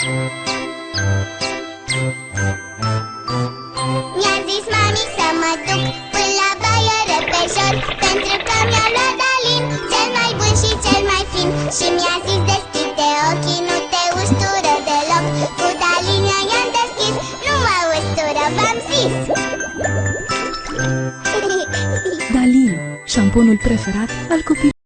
Mi-a zis mami să mă duc până la baie repejor, pentru că mi-a luat Dalin, cel mai bun și cel mai fin. Și mi-a zis deschide ochii, nu te ustură deloc. Cu Dalin i-am deschis, nu mă ustură, v-am zis. Dalin, șamponul preferat al copilului.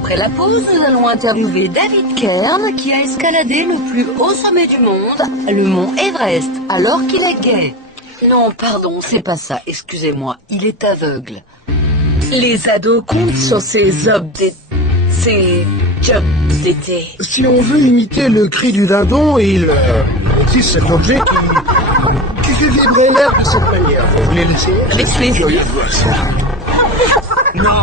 Après la pause, nous allons interviewer David Kern qui a escaladé le plus haut sommet du monde, le mont Everest, alors qu'il est gay. Non, pardon, c'est pas ça, excusez-moi, il est aveugle. Les ados comptent sur ces jobs d'été. Si on veut imiter le cri du dindon, il existe cet objet qui fait vibrer l'air de cette manière. Vous voulez l'essayer? Allez, Non.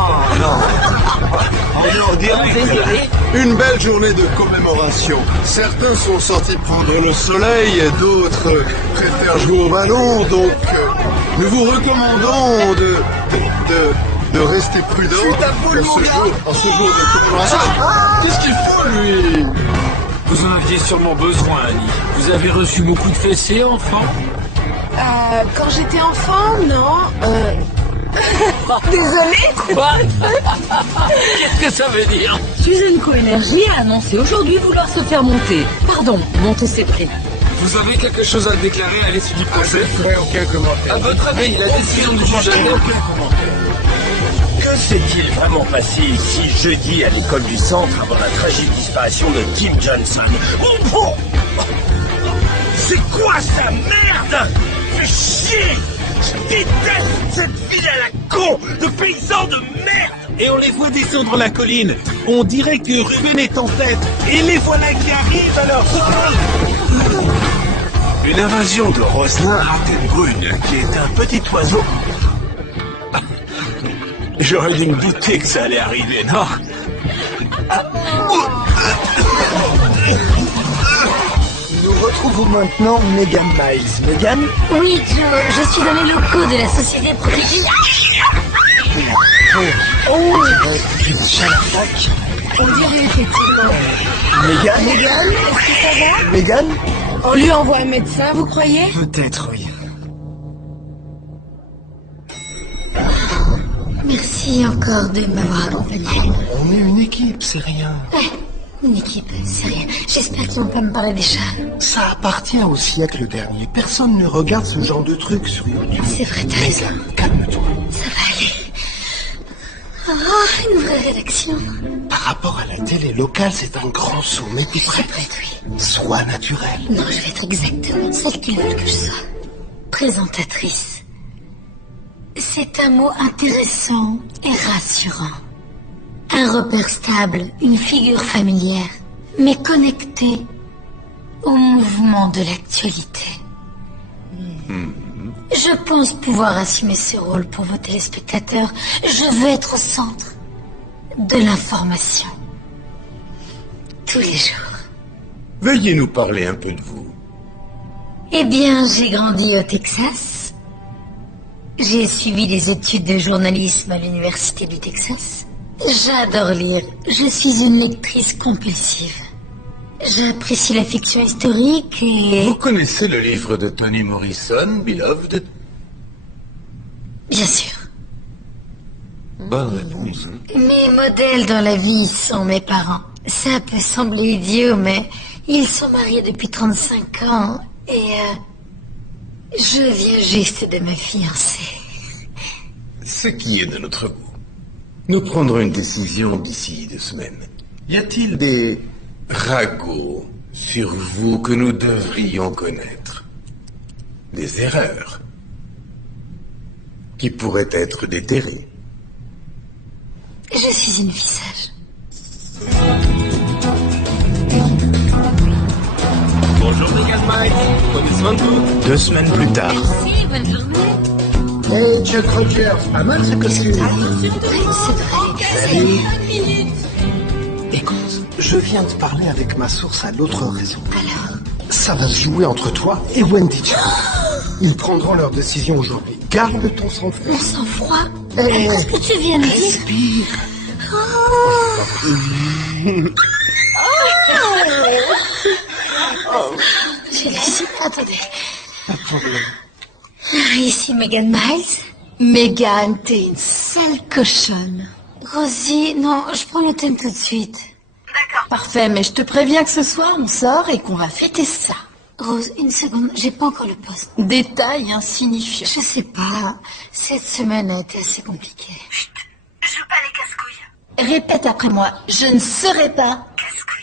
On dirait une belle journée de commémoration. Certains sont sortis prendre le soleil et d'autres préfèrent jouer au ballon. Donc, nous vous recommandons de rester prudent en ce jour de commémoration. Qu'est-ce qu'il faut, lui? Vous en aviez sûrement besoin, Annie. Vous avez reçu beaucoup de fessées, enfant? Quand j'étais enfant, non. Désolée. Quoi? Qu'est-ce que ça veut dire? Suzenco Energy a annoncé aujourd'hui vouloir se faire monter. Pardon, monter ses prix. Vous avez quelque chose à déclarer à l'issue du procès? Aucun commentaire. À votre avis, la décision du juge Que s'est-il vraiment passé ici jeudi à l'école du centre avant la tragique disparition de Kim Johnson? C'est quoi ça, merde? Fais chier! Je déteste cette ville à la con de paysans de merde! Et on les voit descendre la colline. On dirait que Ruben est en tête. Et les voilà qui arrivent alors. Une invasion de Roselin Artenbrune, qui est un petit oiseau. J'aurais dû me douter que ça allait arriver, non? Nous retrouvons maintenant Megan Miles. Megan? Oui, je suis dans les locaux de la société protégée. On dirait effectivement. Megan? Est-ce que ça va? Megan? On lui envoie un médecin, vous croyez? Peut-être, oui. Merci encore de m'avoir accompagné. On est une équipe, c'est rien. Une équipe, c'est rien. J'espère qu'ils vont pas me parler des chats. Ça appartient au siècle dernier. Personne ne regarde ce genre de trucs sur YouTube. C'est vrai, t'as raison. Megan, calme-toi. Ça va aller. Oh, une vraie rédaction. Par rapport à la télé locale, c'est un grand saut. Mais t'es prête? Oui. Sois naturelle. Non, je vais être exactement celle qu'ils veulent que je sois. Présentatrice. C'est un mot intéressant et rassurant. Un repère stable, une figure familière, mais connectée au mouvement de l'actualité. Je pense pouvoir assumer ce rôle pour vos téléspectateurs. Je veux être au centre de l'information. Tous les jours. Veuillez nous parler un peu de vous. Eh bien, j'ai grandi au Texas. J'ai suivi des études de journalisme à l'Université du Texas. J'adore lire. Je suis une lectrice compulsive. J'apprécie la fiction historique et... Vous connaissez le livre de Toni Morrison, Beloved? Bien sûr. Bonne réponse. Mes modèles dans la vie sont mes parents. Ça peut sembler idiot, mais ils sont mariés depuis 35 ans et... je viens juste de me fiancer. Ce qui est de notre goût. Nous prendrons une décision d'ici 2 semaines. Y a-t-il des ragots sur vous que nous devrions connaître? Des erreurs qui pourraient être déterrées? Je suis une fille sage. Bonjour, Megan Mike. Prenez soin de vous. 2 semaines plus tard. Merci, bonne journée. Hey, Chuck Rogers, pas mal ce costume. C'est vrai. Salut. Écoute, je viens de parler avec ma source à l'autre réseau. Alors, Ça va se jouer entre toi et Wendy Cho. Ils prendront leur décision aujourd'hui. Garde ton sang-froid. mon sang-froid. Hey, Qu'est-ce que tu viens de dire? respire. J'ai laissé. Attendez. Pas de problème. Ici Megan Miles. Megan, t'es une sale cochonne. Rosie, non, je prends le thème tout de suite. Parfait, mais je te préviens que ce soir on sort et qu'on va fêter ça. Rose, une seconde, j'ai pas encore le poste. Détail insignifiant. Je sais pas. Cette semaine a été assez compliquée. Je veux pas les casse-couilles. Répète après moi, je ne serai pas.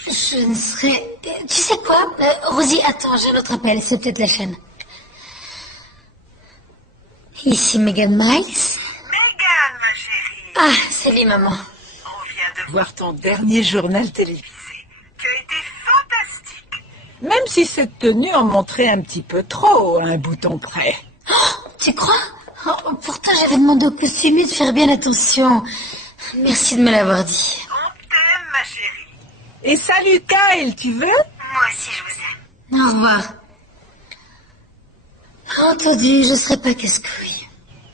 Je ne serai... Tu sais quoi Rosie, attends, j'ai un autre appel, c'est peut-être la chaîne. Ici Megan Miles. Megan, ma chérie. Ah, salut maman. On vient de Voir ton dernier journal télévisé. Tu as été fantastique. Même si cette tenue en montrait un petit peu trop, à un bouton près. Tu crois Pourtant, j'avais demandé au costumier de faire bien attention. Merci de me l'avoir dit. On t'aime, ma chérie. Et salut Kyle, tu veux? Moi aussi, je vous aime. Au revoir. Entendu, je serai pas casse-couille.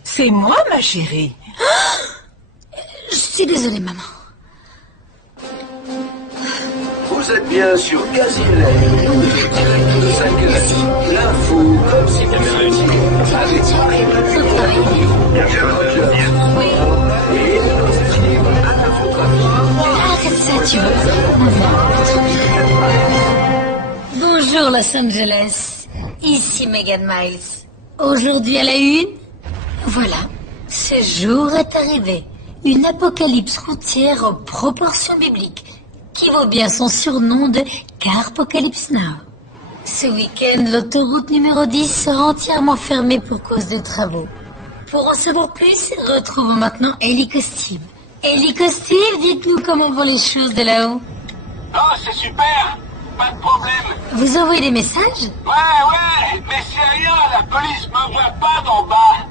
C'est moi, ma chérie. Je suis désolée, maman. Vous êtes bien sur Gazielay. L'info comme si t'avais réussi. Avec Arrête ça, tu veux. Bonjour, Los Angeles. Ici Megan Miles. Aujourd'hui à la une, voilà, ce jour est arrivé. Une apocalypse routière aux proportions bibliques, qui vaut bien son surnom de Carpocalypse Now. Ce week-end, l'autoroute numéro 10 sera entièrement fermée pour cause des travaux. Pour en savoir plus, retrouvons maintenant Ellie Costives. Ellie Costives, dites-nous comment vont les choses de là-haut. Oh, c'est super. Pas de problème. Vous envoyez des messages? Ouais, mais c'est rien, la police me voit pas d'en bas.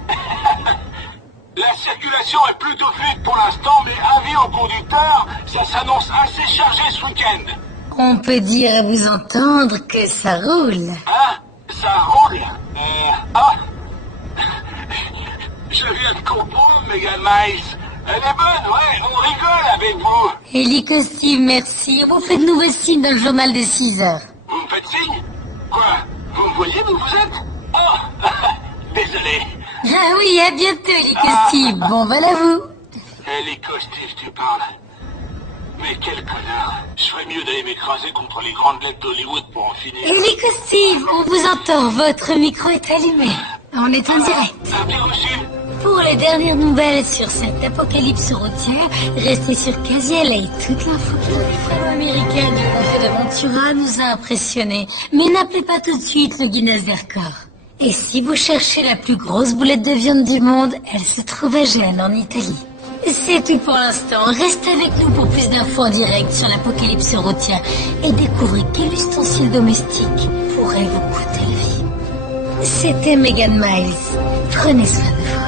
La circulation est plutôt fluide pour l'instant, mais avis aux conducteurs, ça s'annonce assez chargé ce week-end. On peut dire à vous entendre que ça roule. Hein? Ça roule? Je viens de comprendre, Megan Miles. Elle est bonne, ouais, on rigole avec vous. Ellie Costives, merci. On vous fait de nouveaux signes dans le journal des 6 heures. Vous me faites signe? Quoi? Vous me voyez d'où vous êtes? Oh, désolé. Ah oui, à bientôt, Ellie Costives. Bon, voilà vous. Ellie Costives, tu parles? Mais quel connard. Je ferais mieux d'aller m'écraser contre les grandes lettres d'Hollywood pour en finir. Ellie Costives, on vous entend. Votre micro est allumé. On est en direct. Bien reçu. Pour les dernières nouvelles sur cette apocalypse routière, restez sur Casiel. Toute l'info américaine du comté de Ventura nous a impressionnés. Mais n'appelez pas tout de suite le Guinness des records. Et si vous cherchez la plus grosse boulette de viande du monde, elle se trouve à Gênes, en Italie. C'est tout pour l'instant. Restez avec nous pour plus d'infos en direct sur l'apocalypse routière et découvrez quel ustensile domestique pourrait vous coûter la vie. C'était Megan Miles. Prenez soin de vous.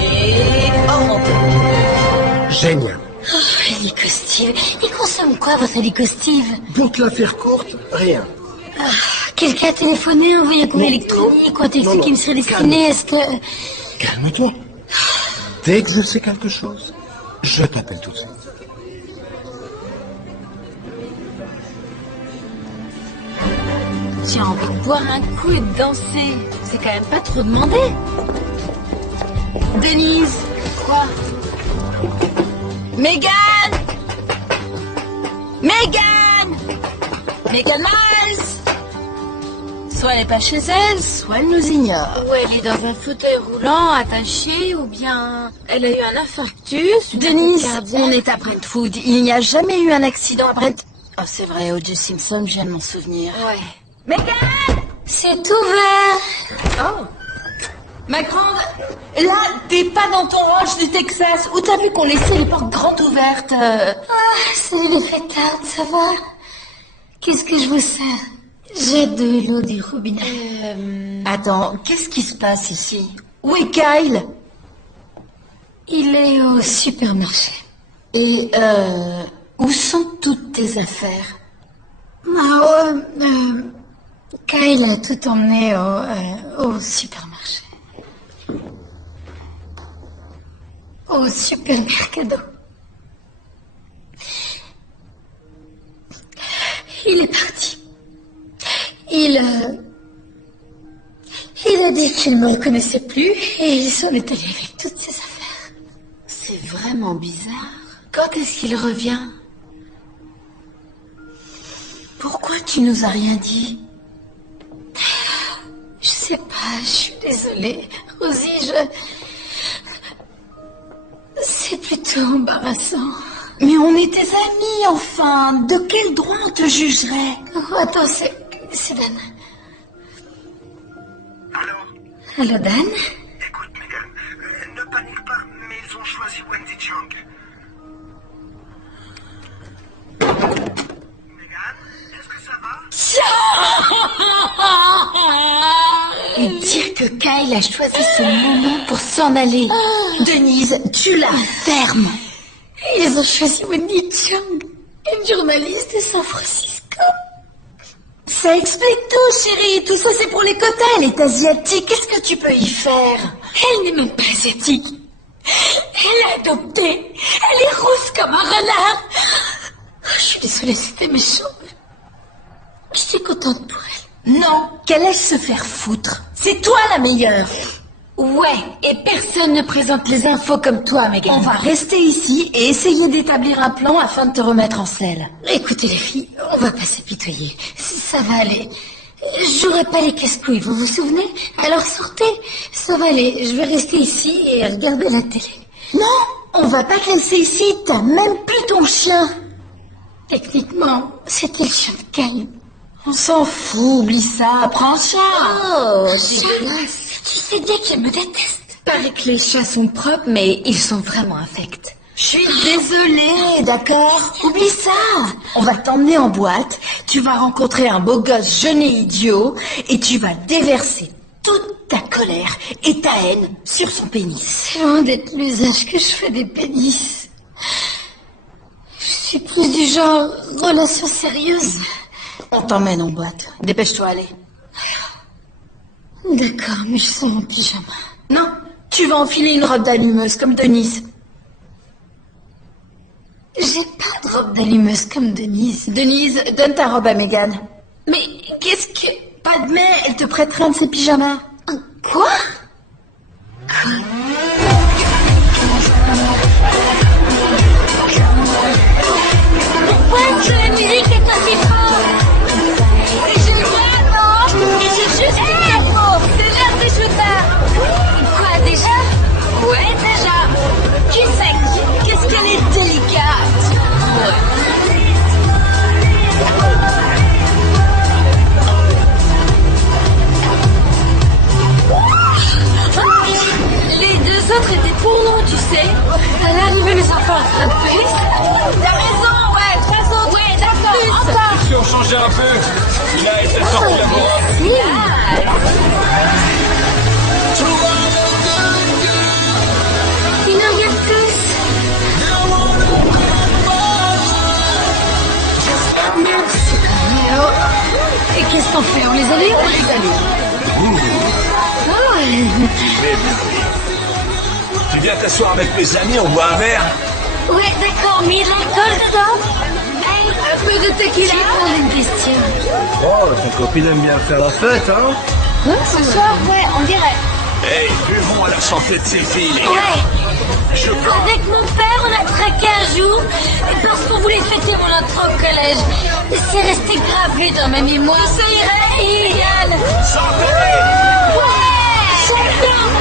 Et hors antenne. Génial. Oh, Ellie Costives. Il consomme quoi, votre Ellie Costives? Pour te la faire courte, rien. Quelqu'un a téléphoné, envoyé un courrier électronique ou un texto qui me serait destiné? Est-ce que... Calme-toi. Dès que je sais quelque chose, je t'appelle tout de suite. Tiens, on va boire un coup et danser. C'est quand même pas trop demandé. Denise, quoi? Megan! Megan! Megan Miles! soit elle n'est pas chez elle, soit elle nous ignore. Ou elle est dans un fauteuil roulant, attachée, ou bien elle a eu un infarctus. Denise, on est à Brentwood. Il n'y a jamais eu un accident à Brent... Oh, c'est vrai, O.J. Simpson, je viens de m'en souvenir. Ouais. Megan! C'est ouvert. Oh. Ma grande, là, t'es pas dans ton ranch du Texas où t'as vu qu'on laissait les portes grandes ouvertes. Ah, salut les fêtards, ça va? Qu'est-ce que je vous sers? J'ai de l'eau du robinet. Attends, qu'est-ce qui se passe ici? Où est Kyle? Il est au supermarché. Et, où sont toutes tes affaires? Kyle a tout emmené au supermarché. Au supermercado. Il est parti. Il a dit qu'il ne me reconnaissait plus et il s'en est allé avec toutes ses affaires. C'est vraiment bizarre. Quand est-ce qu'il revient? Pourquoi tu nous as rien dit? Je sais pas, je suis désolée. Rosie, c'est plutôt embarrassant. Mais on est tes amis, enfin. De quel droit on te jugerait? Oh, attends, c'est Dan. Allô, Dan? Écoute, Megan, ne panique pas, mais ils ont choisi Wendy Chung. Megan, est-ce que ça va? Et dire que Kyle a choisi ce moment pour s'en aller. Denise, tu la fermes. Ils ont choisi Wendy Chung, une journaliste de San Francisco. Ça explique tout, chérie. Tout ça, c'est pour les quotas. Elle est asiatique. Qu'est-ce que tu peux y faire? Elle n'est même pas asiatique. Elle est adoptée. Elle est rousse comme un renard. Je suis désolée, c'était méchant. Je suis contente pour elle. Non, qu'elle laisse se faire foutre. C'est toi la meilleure. Ouais, et personne ne présente les infos comme toi, Megan. On va rester ici et essayer d'établir un plan afin de te remettre en selle. Écoutez les filles, on va pas s'apitoyer. Ça va aller. J'aurai pas les casse-couilles, vous vous souvenez? Alors sortez. Ça va aller, je vais rester ici et regarder la télé. Non, on va pas te laisser ici, t'as même plus ton chien. Techniquement, c'était le chien de Kyle. On s'en fout, oublie ça, prends un chat. Oh, dégueulasse. Tu sais bien qu'il me déteste. Paraît que les chats sont propres, mais ils sont vraiment infects. Je suis désolée, d'accord? Oublie ça. On va t'emmener en boîte, tu vas rencontrer un beau gosse jeune et idiot, et tu vas déverser toute ta colère et ta haine sur son pénis. C'est loin d'être l'usage que je fais des pénis. Je suis plus du genre relation sérieuse. On t'emmène en boîte. Dépêche-toi, allez. D'accord, mais je sens mon pyjama. Non, tu vas enfiler une robe d'allumeuse comme Denise. J'ai pas de robe d'allumeuse comme Denise. Denise, donne ta robe à Megan. Mais qu'est-ce que... Padmé, elle te prêtera un de ses pyjamas. Quoi? Pourquoi est-ce que la musique est aussi forte? Je le vois, non? Et j'ai juste une info. C'est l'heure des shooters. Quoi, déjà? Ouais, déjà. Tu sais, qu'est-ce qu'elle est délicate. Les deux autres étaient pour nous, tu sais. Elle est arrivée, les enfants. T'as raison, ouais, de toute façon, ouais, d'accord, encore. Si on changeait un peu, il a été sorti là-bas. Ils nous regardent tous. Merde, c'est pas vrai. Oh. Et qu'est-ce qu'on fait? On les allume? On les allume. Tu viens t'asseoir avec mes amis, on boit un verre. Ouais, d'accord, mais il y a de l'alcool dedans. Hey, un peu de tequila. J'ai une question. Oh, ta copine aime bien faire la fête, hein? Ce soir, ouais, on dirait. Hey, buvons à la santé de ces filles, les gars. Ouais. Avec mon père, on a traqué un jour, et parce qu'on voulait fêter mon entrée au collège. C'est resté gravé dans ma mémoire. Ça irait illégal. Santé! Ouais! J'adore.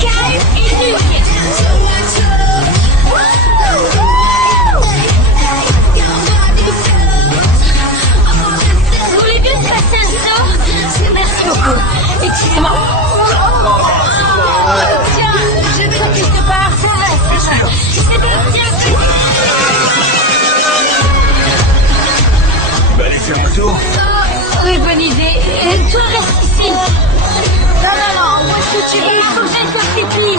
Calme et nuque. Vous voulez bien passer un saut? Merci beaucoup. Excusez-moi. Tiens, je te vois quelque part. C'est vrai. C'est bien, tiens. Bah, allez faire un tour. Oui, bonne idée. Toi, reste ici. Non, moi je te tue. Il faut que j'aille faire pipi.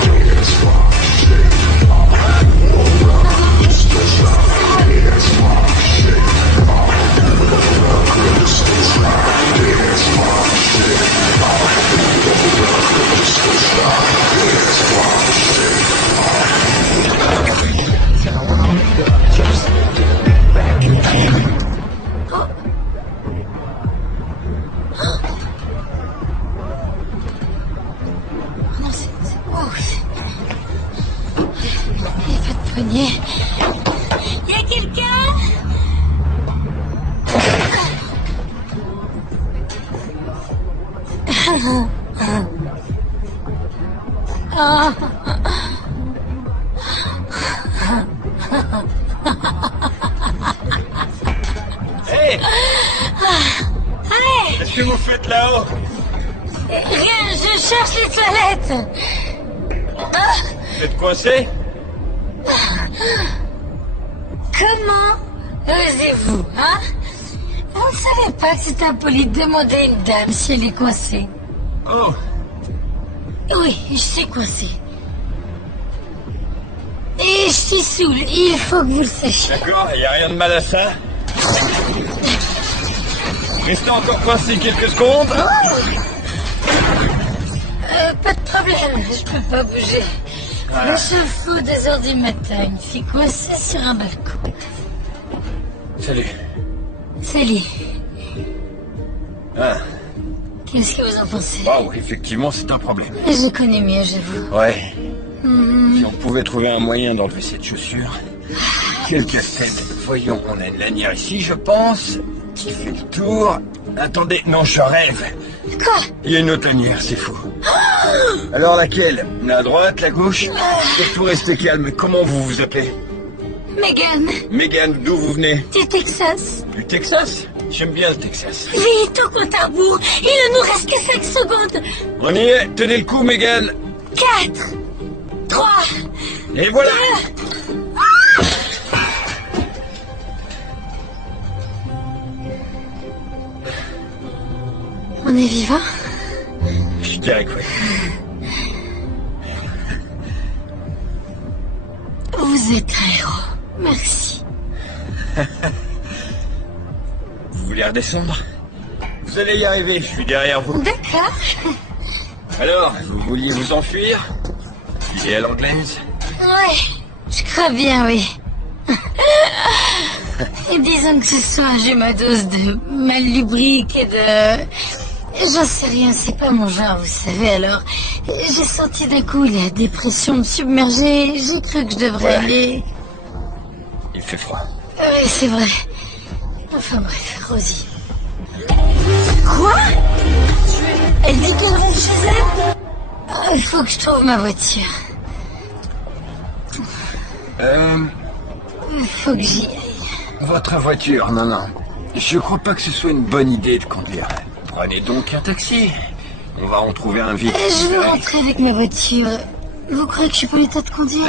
Non, c'est... Oh, il n'y a pas de poignée. Il y a quelqu'un? Hey! Allez! Qu'est-ce que vous faites là-haut? Rien, je cherche les toilettes. Vous êtes coincé? Comment osez-vous, hein? Vous ne savez pas que c'est impoli de demander à une dame si elle est coincée. Oh! Oui, je suis coincée. Et je suis saoule, il faut que vous le sachiez. D'accord, il n'y a rien de mal à ça. Restez encore coincé quelques secondes. Pas de problème, je peux pas bouger. Le chauffe-eau 2h du matin, une fille coincée sur un balcon. Salut. Salut. Ah. Qu'est-ce que vous en pensez? Waouh, effectivement, c'est un problème. Je connais mieux, j'avoue. Ouais. Si on pouvait trouver un moyen d'enlever cette chaussure. Quel casse-tête. Voyons, on a une lanière ici, je pense, qui fait le tour. Attendez, non, je rêve. Quoi? Il y a une autre lanière, c'est fou. Alors laquelle? La droite, la gauche? Surtout restez calme. Comment vous vous appelez? Megan. Megan, d'où vous venez? Du Texas. Du Texas? J'aime bien le Texas. Vite, au compte à rebours. Il ne nous reste que 5 secondes. On y est, tenez le coup, Megan. 4, 3, Et voilà. On est vivant? Je dirais que oui. Vous êtes un héros. Merci. Vous voulez redescendre? Vous allez y arriver, je suis derrière vous. D'accord. Alors, vous vouliez vous enfuir? Il est à l'anglaise? Ouais, je crois bien, oui. Et disons que ce soir, j'ai ma dose de mal lubrique et de... J'en sais rien, c'est pas mon genre, vous savez, alors... J'ai senti d'un coup la dépression me submerger, j'ai cru que je devrais aller... Il fait froid. Oui, c'est vrai. Enfin bref, Rosie. Quoi? Elle dit qu'elle rentre chez elle? Il faut que je trouve ma voiture. Il faut que j'y aille. Votre voiture, non. Je crois pas que ce soit une bonne idée de conduire. Prenez donc un taxi. On va en trouver un vite. Je veux rentrer avec ma voiture. Vous croyez que je suis pas en état de conduire?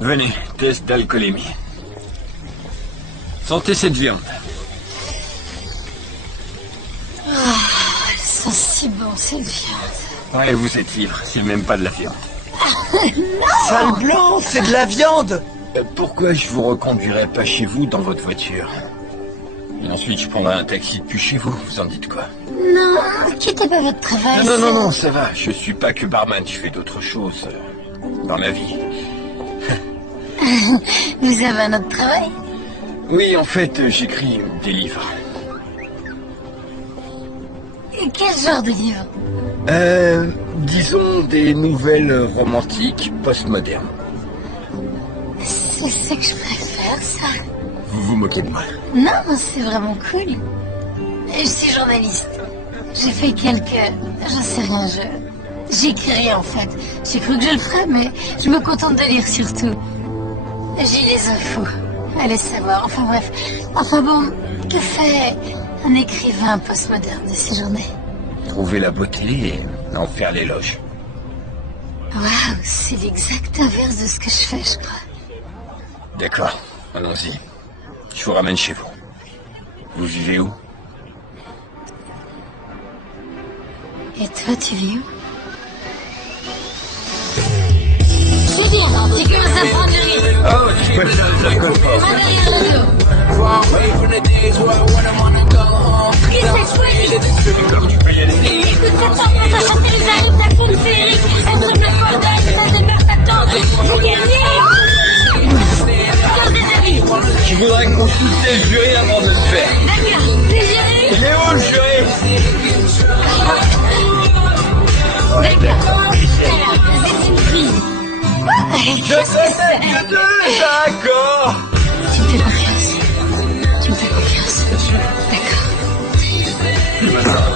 Venez, test d'alcoolémie. Sentez cette viande. Elle sent si bon cette viande. Ouais, vous êtes ivre, c'est même pas de la viande. Sale blanc, c'est de la viande. Pourquoi je vous reconduirais pas chez vous dans votre voiture? Et ensuite, je prendrai un taxi depuis chez vous, vous en dites quoi? Non, quittez pas votre travail. Non, ça va. Je suis pas que barman, je fais d'autres choses dans la vie. Vous avez un autre travail? Oui, en fait, j'écris des livres. Quel genre de livre? Disons des nouvelles romantiques postmodernes. C'est ce que je préfère, ça. Vous vous moquez de moi? Non, c'est vraiment cool. Je suis journaliste. J'ai fait quelques... Je sais rien, j'écris en fait. J'ai cru que je le ferais, mais je me contente de lire surtout. J'ai les infos. Allez savoir, enfin bref. Enfin bon, que fait un écrivain postmoderne de ces journées? Trouver la beauté et en faire l'éloge. Waouh, c'est l'exact inverse de ce que je fais, je crois. D'accord, allons-y. Je vous ramène chez vous. Vous vivez où? Et toi, tu vis où? C'est bien, tu commences à prendre du risque. Oh, tu peux ça colle pas. Comme tu peux y aller. Écoute, cette porte pour chanter les arrêts de ta faune féerique. Être de cordaille, ça demeure t'attendre. J'ai gagné. Je voudrais consulter le jury avant de se faire. D'accord, t'es géré. Il est où le jury? D'accord. Alors, c'est une prise. Je sais, d'accord. Tu me fais confiance. Tu me fais confiance. D'accord. Plus maintenant.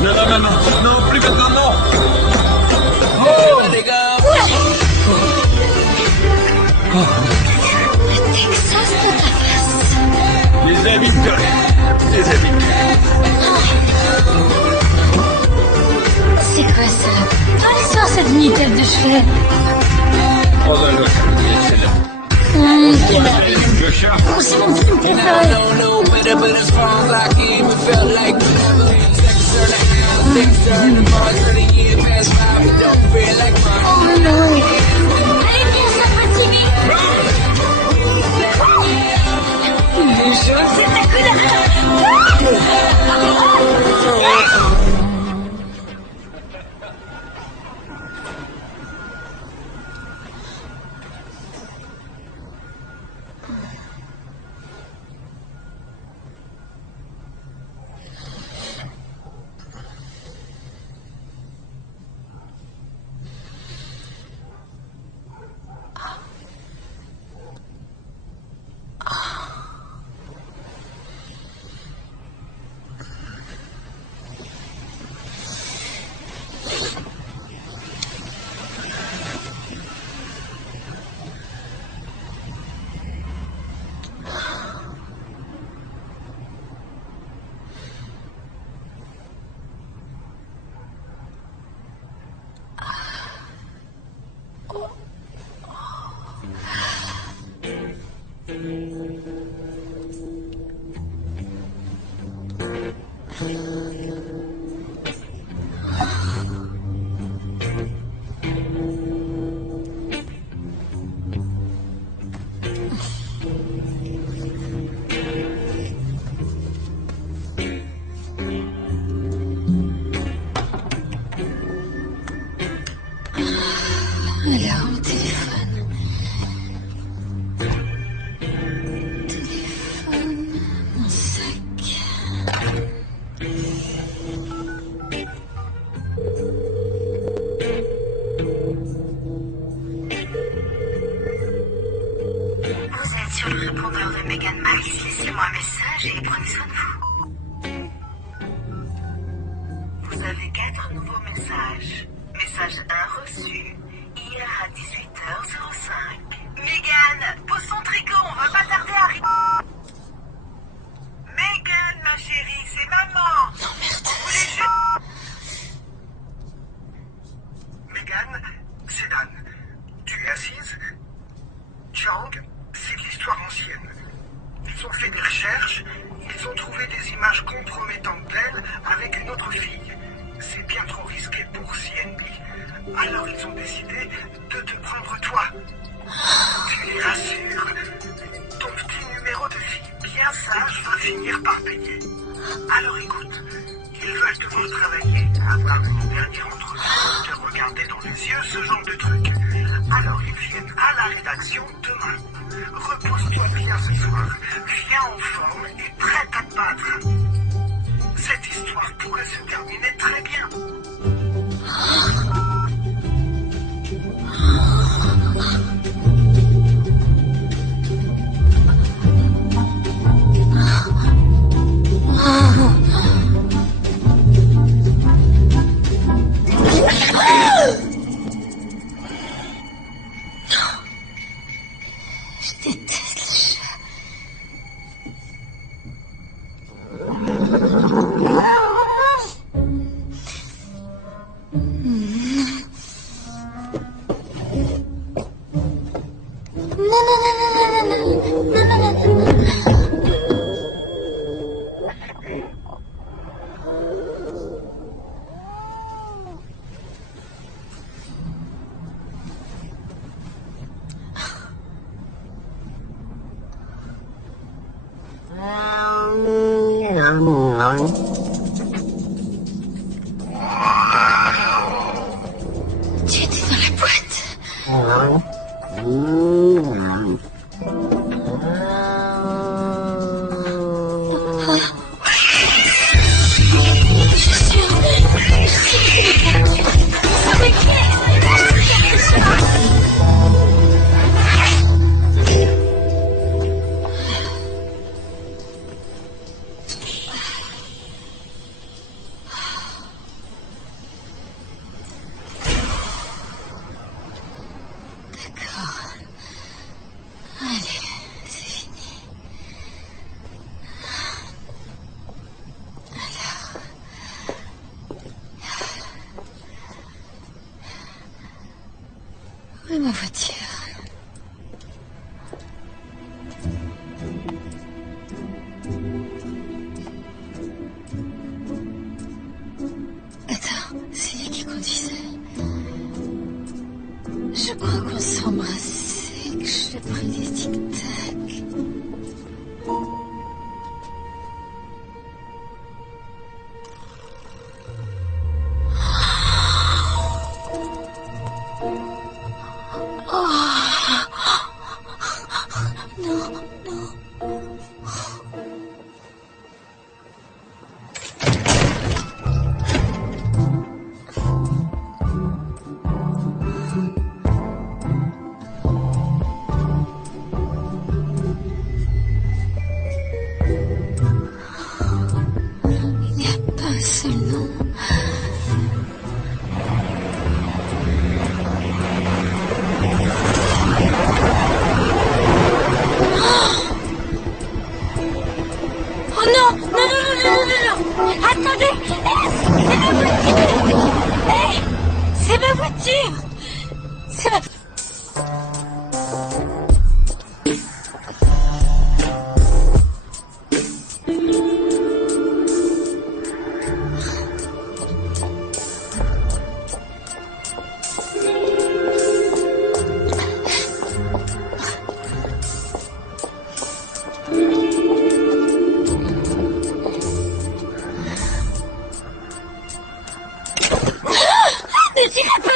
Non, non, non, non, non, plus maintenant, non. Oh, les gars. Le Texas de ta face. Les amis de les amis. C'est quoi ça? Dans l'histoire, cette mini-tête de cheveux. Oh, non, non, c'est là. Le chat. Oh, c'est mon film préféré. Oh non. Allez, viens, ça va timide. Le jaune, c'est ta couleur. Alors, mon téléphone. Téléphone, mon sac. Vous êtes sur le répondeur de Megan Miles. Laissez-moi un message et prenez soin de vous. Vous avez 4 nouveaux messages. Message 1 reçu. Hier à 18h05. Megan, pose ton tricot, on va pas tarder à arriver. Megan, ma chérie, c'est maman. Non, merde. On voulait juste... Megan, c'est Dan. Tu es assise? Chang, c'est de l'histoire ancienne. Ils ont fait des recherches, ils ont trouvé des images compromettantes d'elle avec une autre fille. C'est bien trop risqué pour CNB. Alors ils ont décidé de te prendre toi. Tu les rassures. Ton petit numéro de fille bien sage va finir par payer. Alors écoute, ils veulent te voir travailler, avoir une dernière entrevue, te regarder dans les yeux, ce genre de truc. Alors ils viennent à la rédaction demain. Repose-toi bien ce soir. Viens en forme et prête à te battre. Cette histoire l'histoire pourrait se terminer très bien. Je déteste le chat. Non, non, non, non, non, non, non, non, non, non, non. Tu étais dans la boîte. Où est ma voiture? Attends, c'est lui qui conduisait. Je crois qu'on s'est embrassé, que je l'ai pris des tic-tac. Il n'y a pas un seul nom. Oh non, non, non, non, non, non, non. Attendez. C'est ma voiture. C'est ma voiture. C'est ma...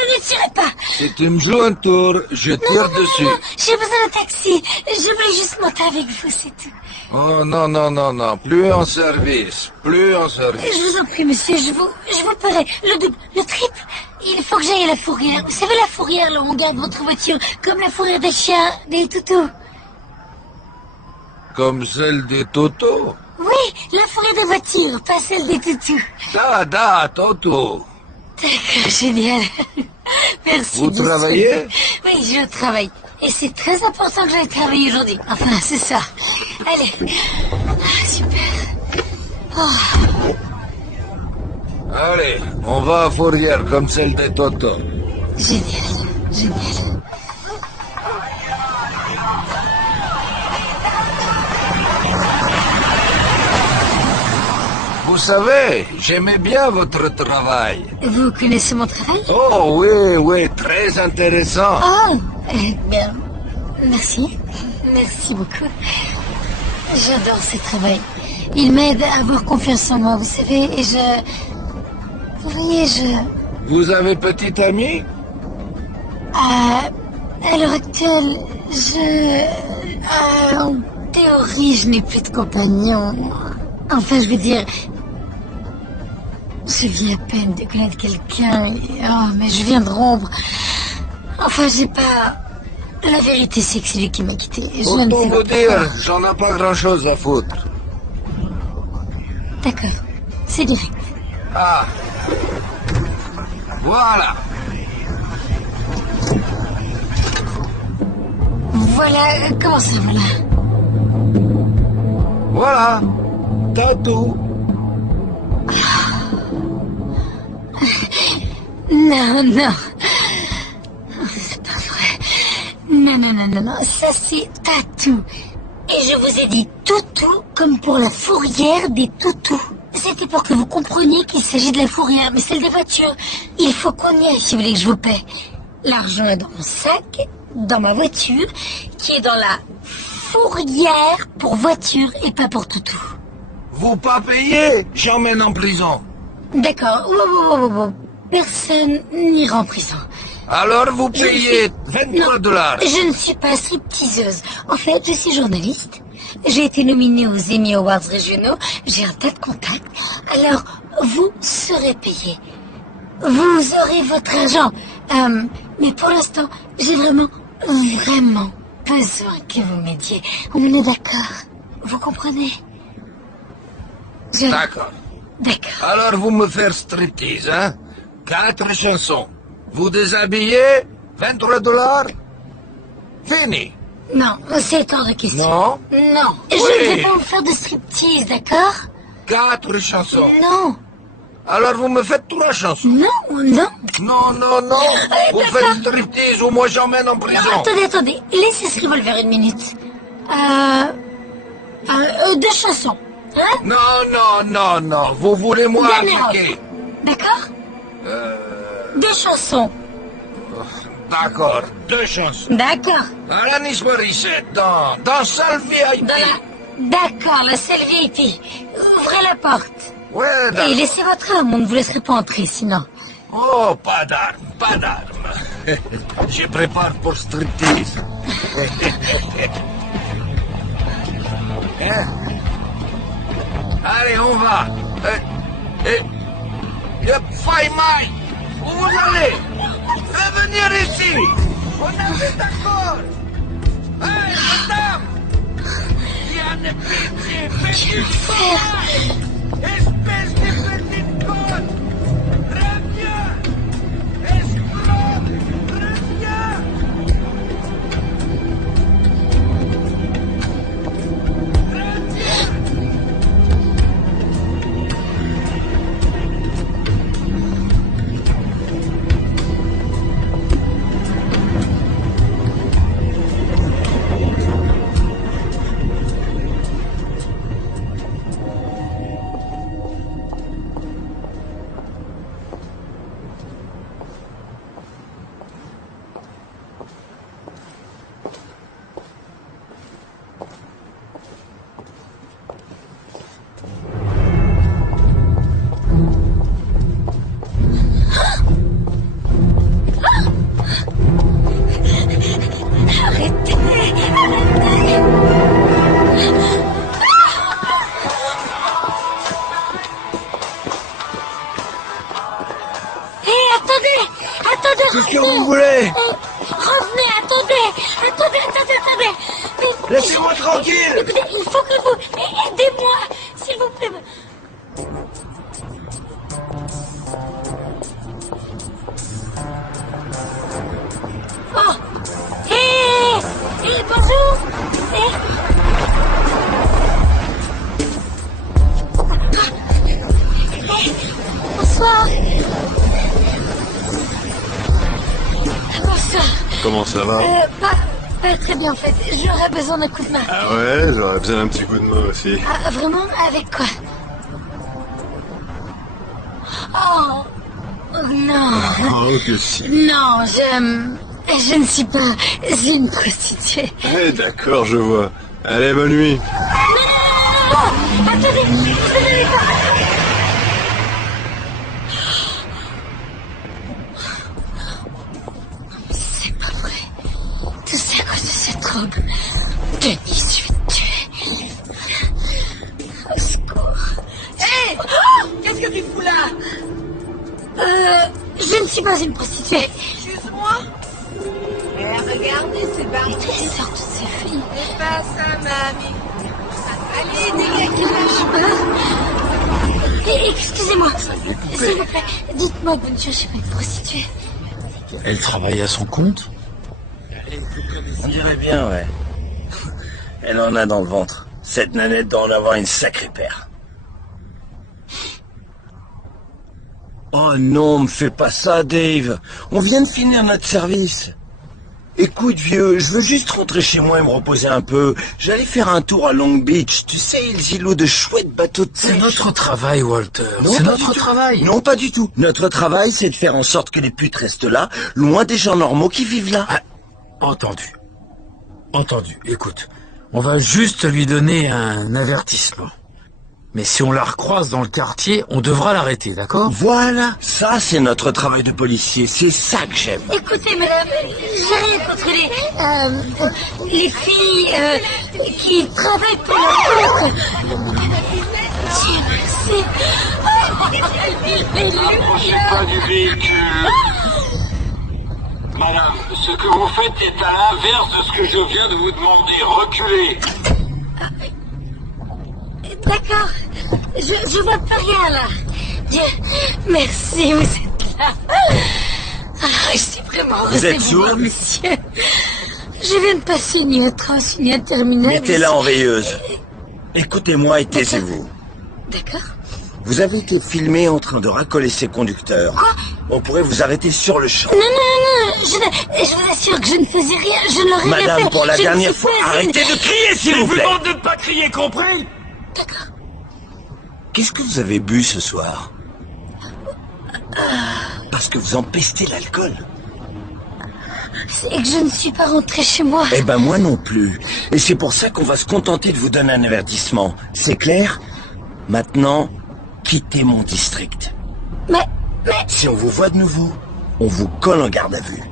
Ne tirez pas. Si tu me joues un tour, je tire dessus. Non, j'ai besoin d'un taxi. Je voulais juste monter avec vous, c'est tout. Oh non, non, non, non, plus en service, plus en service. Je vous en prie, monsieur, je vous paierai le double, le triple. Il faut que j'aille à la fourrière. Vous savez, la fourrière, là où on garde votre voiture, comme la fourrière des chiens, des toutous. Comme celle des Toto. Oui, la fourrière des voitures, pas celle des toutous. Toto. D'accord, génial. Merci. Vous monsieur. travaillez? Oui, je travaille. Et c'est très important que j'aille travailler aujourd'hui. Enfin, c'est ça. Allez. Ah, super. Oh. Allez, on va à fourrière comme celle des Toto. Génial, génial. Vous savez, j'aimais bien votre travail. Vous connaissez mon travail? Oh oui, oui, très intéressant. Oh, bien, merci. Merci beaucoup. J'adore ce travail. Il m'aide à avoir confiance en moi, vous savez, et vous voyez, Vous avez petite amie? À l'heure actuelle, en théorie, je n'ai plus de compagnon. Enfin, je veux dire... Je viens à peine de connaître quelqu'un et... Oh, mais je viens de rompre. Enfin, j'ai pas... La vérité, c'est que c'est lui qui m'a quitté. Je ne Autant sais vous pas. dire, j'en ai pas grand-chose à foutre. D'accord. C'est direct. Ah. Voilà. Voilà, comment ça, voilà? Voilà. T'as tout. Non, non. C'est pas vrai. Non, non, non, non, non. Ça, c'est tatou. Et je vous ai dit toutou comme pour la fourrière des toutous. C'était pour que vous compreniez qu'il s'agit de la fourrière, mais celle des voitures. Il faut qu'on y aille si vous voulez que je vous paie. L'argent est dans mon sac, dans ma voiture, qui est dans la fourrière pour voiture et pas pour toutou. Vous pas payez, j'emmène en prison. D'accord. Wow. Personne n'ira en prison. Alors vous payez 23 $. Je ne suis pas stripteaseuse. En fait, je suis journaliste. J'ai été nominée aux Emmy Awards régionaux. J'ai un tas de contacts. Alors, vous serez payé. Vous aurez votre argent. Mais pour l'instant, j'ai vraiment besoin que vous m'aidiez. On est d'accord. Vous comprenez? D'accord. D'accord. Alors vous me faites striptease, hein? 4 chansons. Vous déshabillez, 23 $. Fini. Non, c'est hors de question. Non? Non. Je ne vais pas vous faire de striptease, d'accord? 4 chansons. Non. Alors vous me faites 3 chansons. Non. Non. Vous faites striptease ou moi j'emmène en prison. Attendez. Laissez ce revolver une minute. 2 chansons. Hein? Non. Vous voulez moi Dernière appliquer. D'accord? 2 chansons. D'accord, 2 chansons. D'accord. Alanis Morissette dans Salle VIP. D'accord, la salle VIP. Ouvrez la porte. Ouais, d'accord. Et laissez votre arme, on ne vous laisserait pas entrer sinon. Oh, pas d'armes. Je prépare pour striptease. Hein? Allez, on va. Faille Mike, où vous allez? Faites venir ici. On avait d'accord. Hey, madame. Diane, pitié, espèce de petite conne. Reviens. Escroc, reviens. Qu'est-ce que vous voulez? Revenez, attendez. Laissez-moi tranquille. Écoutez, il faut que vous... Aidez-moi, s'il vous plaît. Oh. Bonjour. Bonsoir. Bonsoir. Comment ça va? Pas très bien en fait. J'aurais besoin d'un coup de main. Ah ouais, j'aurais besoin d'un petit coup de main aussi. Ah, vraiment? Avec quoi? Oh non. Oh que si. Non, je ne suis pas une prostituée. Eh d'accord, je vois. Allez, bonne nuit. Non. Attendez, vous n'allez pas. C'est pas vrai. Tout ça à cause de cette robe. Denis, je vais te tuer. Au secours. Hé, qu'est-ce que tu fous là? Je ne suis pas une prostituée. Excuse-moi. Regardez, c'est Barney. Elles sortent toutes ces filles. C'est pas ça, mamie. Allez, dégagez-la. Excusez-moi. S'il vous plaît, dites-moi que vous ne cherchez pas une prostituée. Elle travaille à son compte? On dirait bien, ouais. Elle en a dans le ventre. Cette nanette doit en avoir une sacrée paire. Oh non, me fais pas ça, Dave. On vient de finir notre service. Écoute, vieux, je veux juste rentrer chez moi et me reposer un peu. J'allais faire un tour à Long Beach. Tu sais, ils îlots de chouettes bateaux de pêche. C'est notre travail, Walter. C'est notre travail. Non, pas du tout. Notre travail, c'est de faire en sorte que les putes restent là, loin des gens normaux qui vivent là. Ah, entendu. Entendu. Écoute, on va juste lui donner un avertissement. Mais si on la recroise dans le quartier, on devra l'arrêter, d'accord? Voilà, ça c'est notre travail de policier, c'est ça que j'aime. Écoutez, madame, j'ai rien contre les filles qui travaillent pour la côte. Dieu merci. N'approchez pas du véhicule. Madame, ce que vous faites est à l'inverse de ce que je viens de vous demander. Reculez. D'accord, je vois plus rien là. Dieu, merci, vous êtes là. Alors, je suis vraiment heureuse de vous voir, monsieur. Je viens de passer une nuit atroce, une nuit interminable. Mettez-la en veilleuse. Écoutez-moi et taisez-vous. D'accord. Vous avez été filmé en train de racoler ces conducteurs. Quoi? On pourrait vous arrêter sur le champ. Non, je vous assure que je ne faisais rien, je ne l'aurais rien fait. Madame, pour la dernière fois, arrêtez de crier, s'il vous plaît. Je vous demande de ne pas crier, compris? D'accord. Qu'est-ce que vous avez bu ce soir? Parce que vous empestez l'alcool. C'est que je ne suis pas rentrée chez moi. Eh ben moi non plus. Et c'est pour ça qu'on va se contenter de vous donner un avertissement. C'est clair? Maintenant, quittez mon district. Mais... Si on vous voit de nouveau, on vous colle en garde à vue.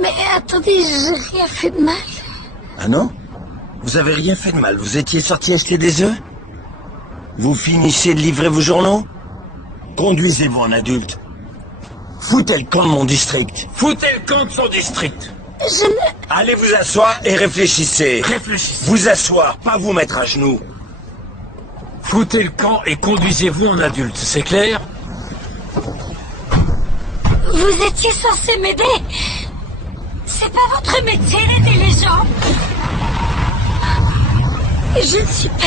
Mais attendez, j'ai rien fait de mal. Ah non? Vous avez rien fait de mal, vous étiez sorti acheter des œufs? Vous finissez de livrer vos journaux? Conduisez-vous en adulte. Foutez le camp de mon district. Foutez le camp de son district. Je ne... Allez vous asseoir et réfléchissez. Réfléchissez. Vous asseoir, pas vous mettre à genoux. Foutez le camp et conduisez-vous en adulte, c'est clair? Vous étiez censé m'aider. C'est pas votre métier d'aider les gens. Je ne suis pas...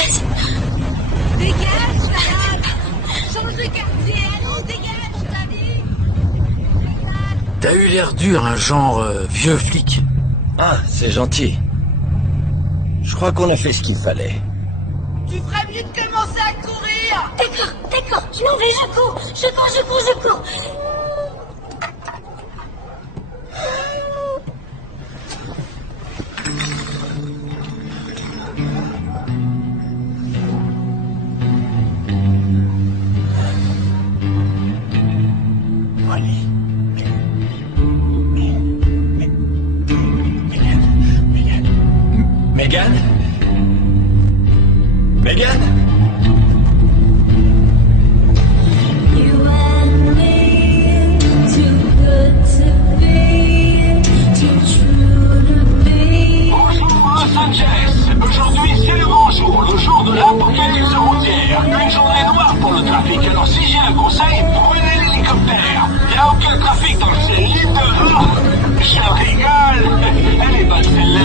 Dégage, madame. Change de quartier, allons, dégage, t'as dit. T'as eu l'air dur, un genre vieux flic. Ah, c'est gentil. Je crois qu'on a fait ce qu'il fallait. Tu ferais mieux de commencer à courir. D'accord, je m'en vais, je cours. Megan? Megan? Bonjour Los Angeles. Aujourd'hui c'est le grand jour, le jour de l'apocalypse routière. Une journée noire pour le trafic. Alors si j'ai un conseil, prenez l'hélicoptère. Il n'y a aucun trafic dans le ciel libre de... Je rigole. Elle est bonne celle-là.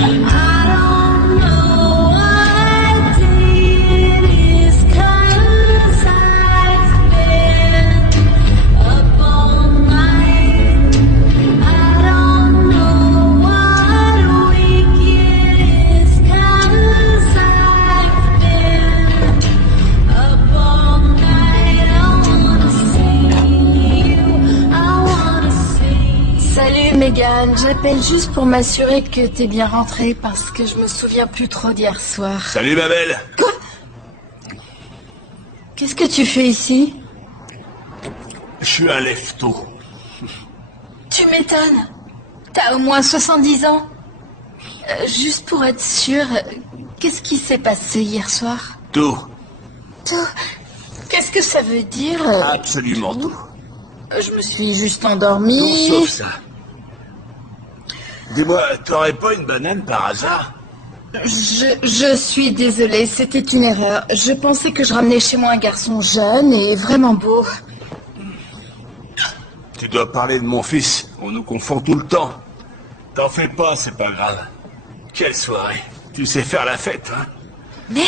Megan, j'appelle juste pour m'assurer que t'es bien rentrée parce que je me souviens plus trop d'hier soir. Salut ma belle. Quoi? Qu'est-ce que tu fais ici? Je suis un lève-tôt. Tu m'étonnes. T'as au moins 70 ans. Juste pour être sûr, qu'est-ce qui s'est passé hier soir? Tout. Tout? Qu'est-ce que ça veut dire? Absolument tout. Je me suis juste endormie. Tout sauf ça. Dis-moi, t'aurais pas une banane par hasard? Je suis désolée, c'était une erreur. Je pensais que je ramenais chez moi un garçon jeune et vraiment beau. Tu dois parler de mon fils. On nous confond tout le temps. T'en fais pas, c'est pas grave. Quelle soirée. Tu sais faire la fête, hein? Merde!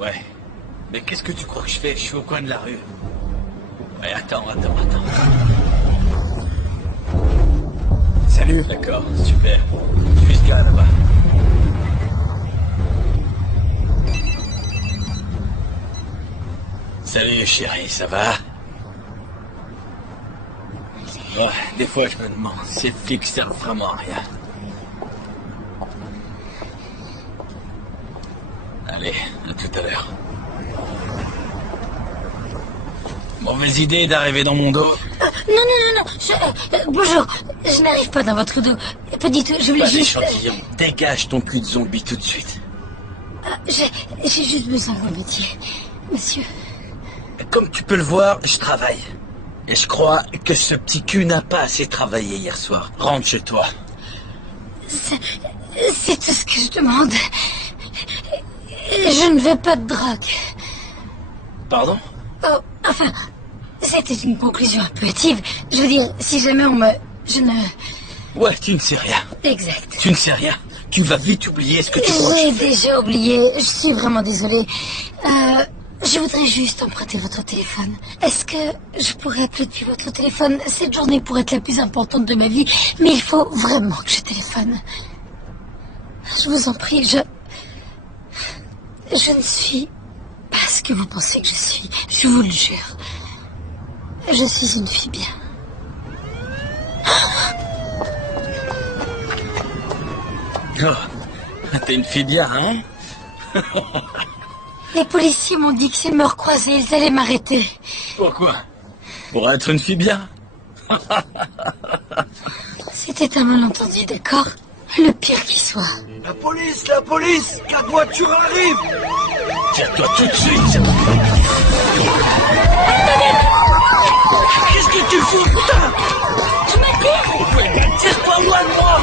Ouais. Mais qu'est-ce que tu crois que je fais? Je suis au coin de la rue. Ouais, attends. Salut. D'accord, super. Je suis ce gars là-bas. Salut chérie, ça va? Ouais, des fois je me demande, ces flics servent vraiment à rien. Allez, à tout à l'heure. Mauvaise idée d'arriver dans mon dos. Non. Bonjour. Je n'arrive pas dans votre dos. Pas du tout. Je voulais Pas juste... d'échantillon. Dégage ton cul de zombie tout de suite. J'ai juste besoin de vos métiers, monsieur. Comme tu peux le voir, je travaille. Et je crois que ce petit cul n'a pas assez travaillé hier soir. Rentre chez toi. C'est tout ce que je demande. Je ne veux pas de drogue. Pardon? Oh, enfin, c'était une conclusion un peu hâtive. Je veux dire, si jamais on me... Je ne... Ouais, tu ne sais rien. Exact. Tu ne sais rien. Tu vas vite oublier ce que tu crois que J'ai je fais. déjà oublié. Je suis vraiment désolée. Je voudrais juste emprunter votre téléphone. Est-ce que je pourrais appeler depuis votre téléphone? Cette journée pourrait être la plus importante de ma vie, mais il faut vraiment que je téléphone. Je vous en prie, je ne suis pas ce que vous pensez que je suis. Je vous le jure. Je suis une fille bien. Oh, t'es une fille bien, hein? Les policiers m'ont dit que s'ils me recroisaient, ils allaient m'arrêter. Pourquoi? Pour être une fille bien? C'était un malentendu, d'accord? Le pire qui soit. La police! La voiture arrive! Tiens-toi tout de suite! Qu'est-ce que tu fous, putain? Je me tire! Ouais, tire-toi loin de moi!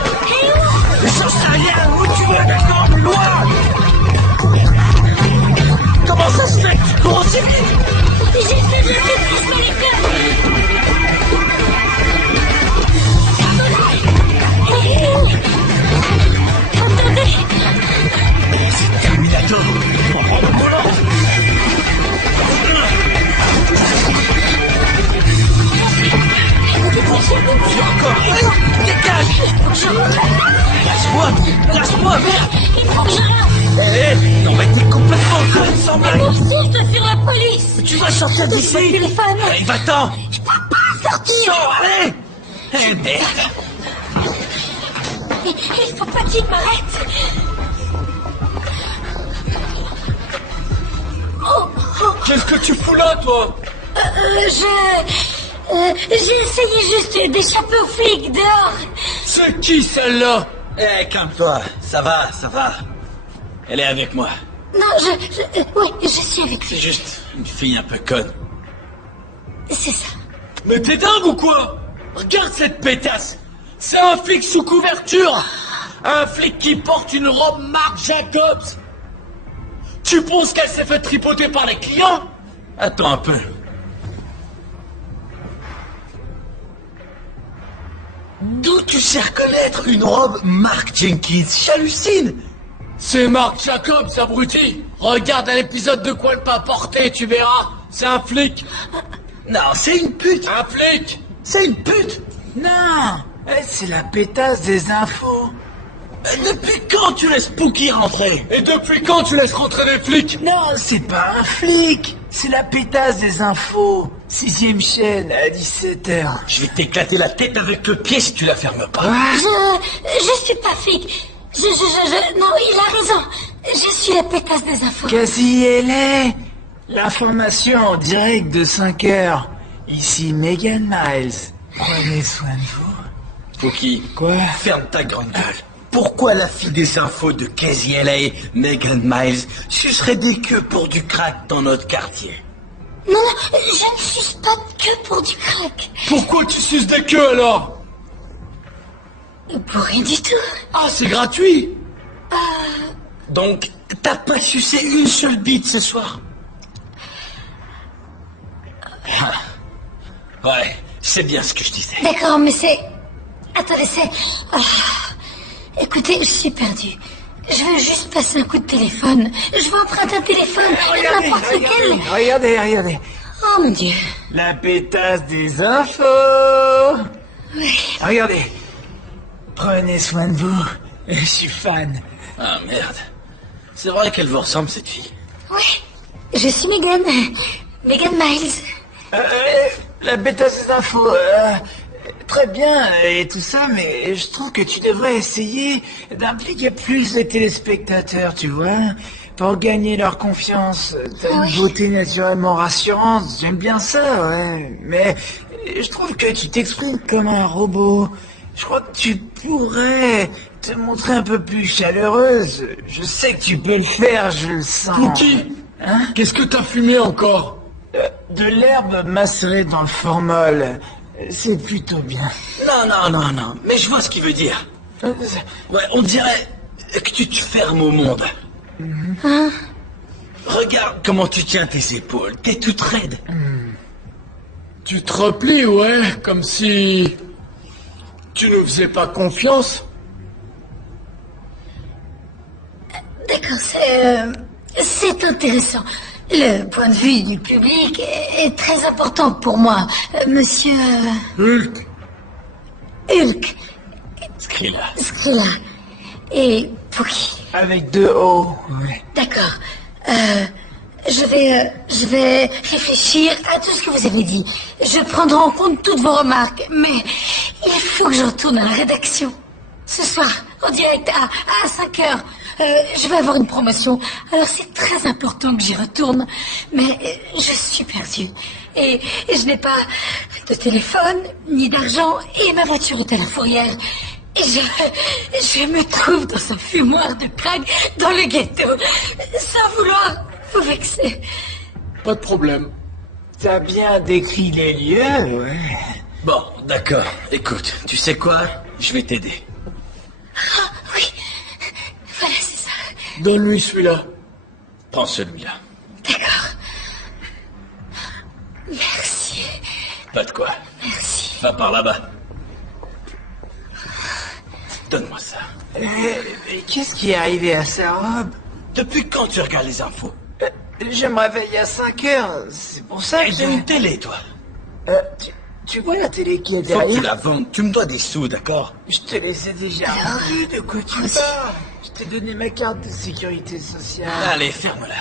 J'en sais rien! Où tu veux, d'accord? Loin! Comment ça se fait? Cours aussi vite! J'essaie de laisser les Attendez! C'est Terminator! On prend le volant! Encore! Dégage! Lâche-moi, merde! Eh, non mais t'es complètement con, sans blague! Merci de fuir la police! Tu vas sortir d'ici! Téléphone! Allez, va-t'en! Je peux pas sortir! Sors, allez! Eh merde! Il faut pas qu'il m'arrête! Qu'est-ce que tu fous là, toi? J'ai essayé juste d'échapper aux flics dehors! C'est qui, celle-là? Eh, calme-toi, ça va. Elle est avec moi. Non, oui, je suis avec C'est lui. juste une fille un peu conne. C'est ça. Mais t'es dingue ou quoi? Regarde cette pétasse! C'est un flic sous couverture! Un flic qui porte une robe Marc Jacobs! Tu penses qu'elle s'est fait tripoter par les clients? Attends un peu. D'où tu sais reconnaître une robe Marc Jenkins? J'hallucine! C'est Marc Jacobs, abruti! Regarde un épisode de Quoi ne pas porter, tu verras! C'est un flic! Non, c'est une pute! Un flic! C'est une pute! Non, c'est la pétasse des infos. Depuis quand tu laisses Pookie rentrer? Et depuis quand tu laisses rentrer des flics? Non, c'est pas un flic, c'est la pétasse des infos. 6e chaîne à 17h. Je vais t'éclater la tête avec le pied si tu la fermes pas. Je suis pas flic. Non, il a raison. Je suis la pétasse des infos. Quasi elle est. L'information en direct de 5h. Ici Megan Miles. Prenez soin de vous. Pookie, Quoi? ferme ta grande gueule. Pourquoi la fille des infos de KZLA, Megan Miles, sucerait des queues pour du crack dans notre quartier? Non, non, je ne suce pas de queue pour du crack. Pourquoi tu suces des queues alors? Pour rien du tout. Ah, c'est gratuit. Donc, t'as pas sucé une seule bite ce soir? Ah. Ouais, c'est bien ce que je disais. D'accord, mais c'est... Attendez, c'est... Écoutez, je suis perdu. Je veux juste passer un coup de téléphone. Je veux emprunter un téléphone, n'importe lequel. Regardez. Oh mon Dieu. La pétasse des infos. Oui. Regardez. Prenez soin de vous. Je suis fan. Ah merde. C'est vrai qu'elle vous ressemble cette fille. Oui, je suis Megan. Megan Miles. La pétasse des infos. Très bien et tout ça, mais je trouve que tu devrais essayer d'impliquer plus les téléspectateurs, tu vois, pour gagner leur confiance. T'as une beauté naturellement rassurante, j'aime bien ça, ouais. Mais je trouve que tu t'exprimes comme un robot. Je crois que tu pourrais te montrer un peu plus chaleureuse. Je sais que tu peux le faire, je le sens. Pookie, Hein? qu'est-ce que t'as fumé encore? De l'herbe macérée dans le formol. C'est plutôt bien. Non, mais je vois ce qu'il veut dire. Ouais, on dirait que tu te fermes au monde. Hein? Regarde comment tu tiens tes épaules, t'es toute raide. Tu te replies, ouais, comme si... tu nous faisais pas confiance. D'accord, c'est intéressant. Le point de vue du public est très important pour moi, monsieur... Hulk. Hulk. Skrilla. Skrilla. Et Pookie. Avec 2 O. Ouais. D'accord. Je vais réfléchir à tout ce que vous avez dit. Je prendrai en compte toutes vos remarques, mais il faut que je retourne à la rédaction. Ce soir, en direct à 5 heures. Je vais avoir une promotion, alors c'est très important que j'y retourne. Mais je suis perdue. Et je n'ai pas de téléphone, ni d'argent, et ma voiture est à la fourrière. Et je me trouve dans un fumoir de Prague, dans le ghetto, sans vouloir vous vexer. Pas de problème. T'as bien décrit les lieux, ouais. Bon, d'accord. Écoute, tu sais quoi? Je vais t'aider. Ah, oui. Voilà, c'est ça. Donne-lui celui-là. Prends celui-là. D'accord. Merci. Pas de quoi. Merci. Va par là-bas. Donne-moi ça. Mais qu'est-ce qui est arrivé à sa robe? Depuis quand tu regardes les infos? Je me réveille à 5 heures, c'est pour ça que J'ai une télé, toi. tu vois la télé qui est Faut que tu derrière? la vendes. Tu me dois des sous, d'accord? Je te les ai déjà rendus, de quoi tu parles? Je t'ai donné ma carte de sécurité sociale. Allez, ferme-la.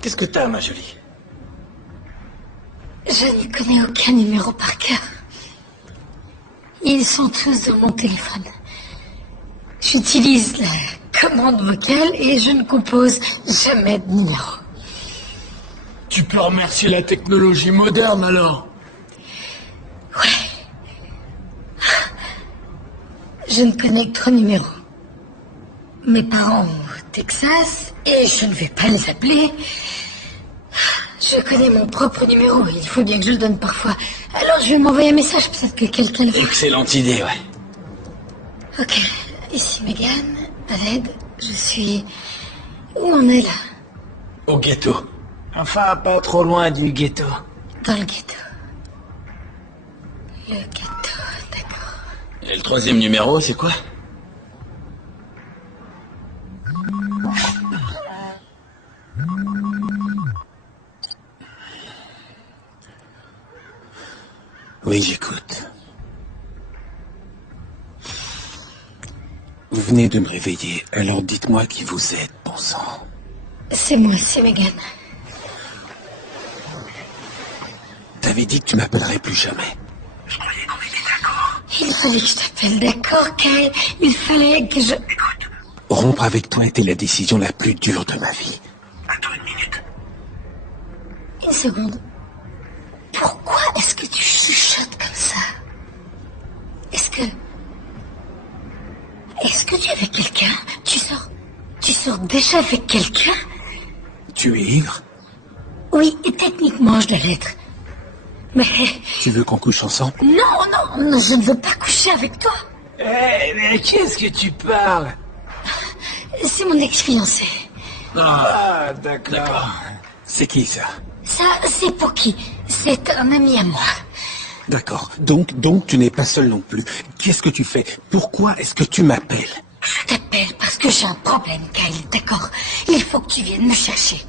Qu'est-ce que t'as, ma jolie? Je ne connais aucun numéro par cœur. Ils sont tous dans mon téléphone. J'utilise la commande vocale et je ne compose jamais de numéro. Tu peux remercier la technologie moderne alors. Je ne connais que 3 numéros. Mes parents au Texas et je ne vais pas les appeler. Je connais mon propre numéro et il faut bien que je le donne parfois. Alors je vais m'envoyer un message, peut-être que quelqu'un le voit. Excellente idée, ouais. Ok, ici Megan, Aled, je suis... Où on est là? Au ghetto. Enfin, pas trop loin du ghetto. Dans le ghetto. Le ghetto, d'accord. Et le 3e numéro, c'est quoi? Oui, j'écoute. Vous venez de me réveiller, alors dites-moi qui vous êtes, bon sang. C'est moi, c'est Megan. T'avais dit que tu m'appellerais plus jamais. Je croyais qu'on était d'accord. Il fallait que je t'appelle, d'accord, Kyle? Il fallait que je... Rompre avec toi était la décision la plus dure de ma vie. Attends une minute. Une seconde. Pourquoi est-ce que tu chuchotes comme ça? Est-ce que tu es avec quelqu'un? Tu sors déjà avec quelqu'un? Tu es ivre? Oui, techniquement, je dois l'être. Mais... Tu veux qu'on couche ensemble? Non, je ne veux pas coucher avec toi. Mais qu'est-ce que tu parles? C'est mon ex-fiancé. Ah, d'accord. C'est qui ça? Ça, c'est Pocky. C'est un ami à moi. D'accord. Donc tu n'es pas seul non plus. Qu'est-ce que tu fais? Pourquoi est-ce que tu m'appelles? Je t'appelle parce que j'ai un problème, Kyle, d'accord? Il faut que tu viennes me chercher.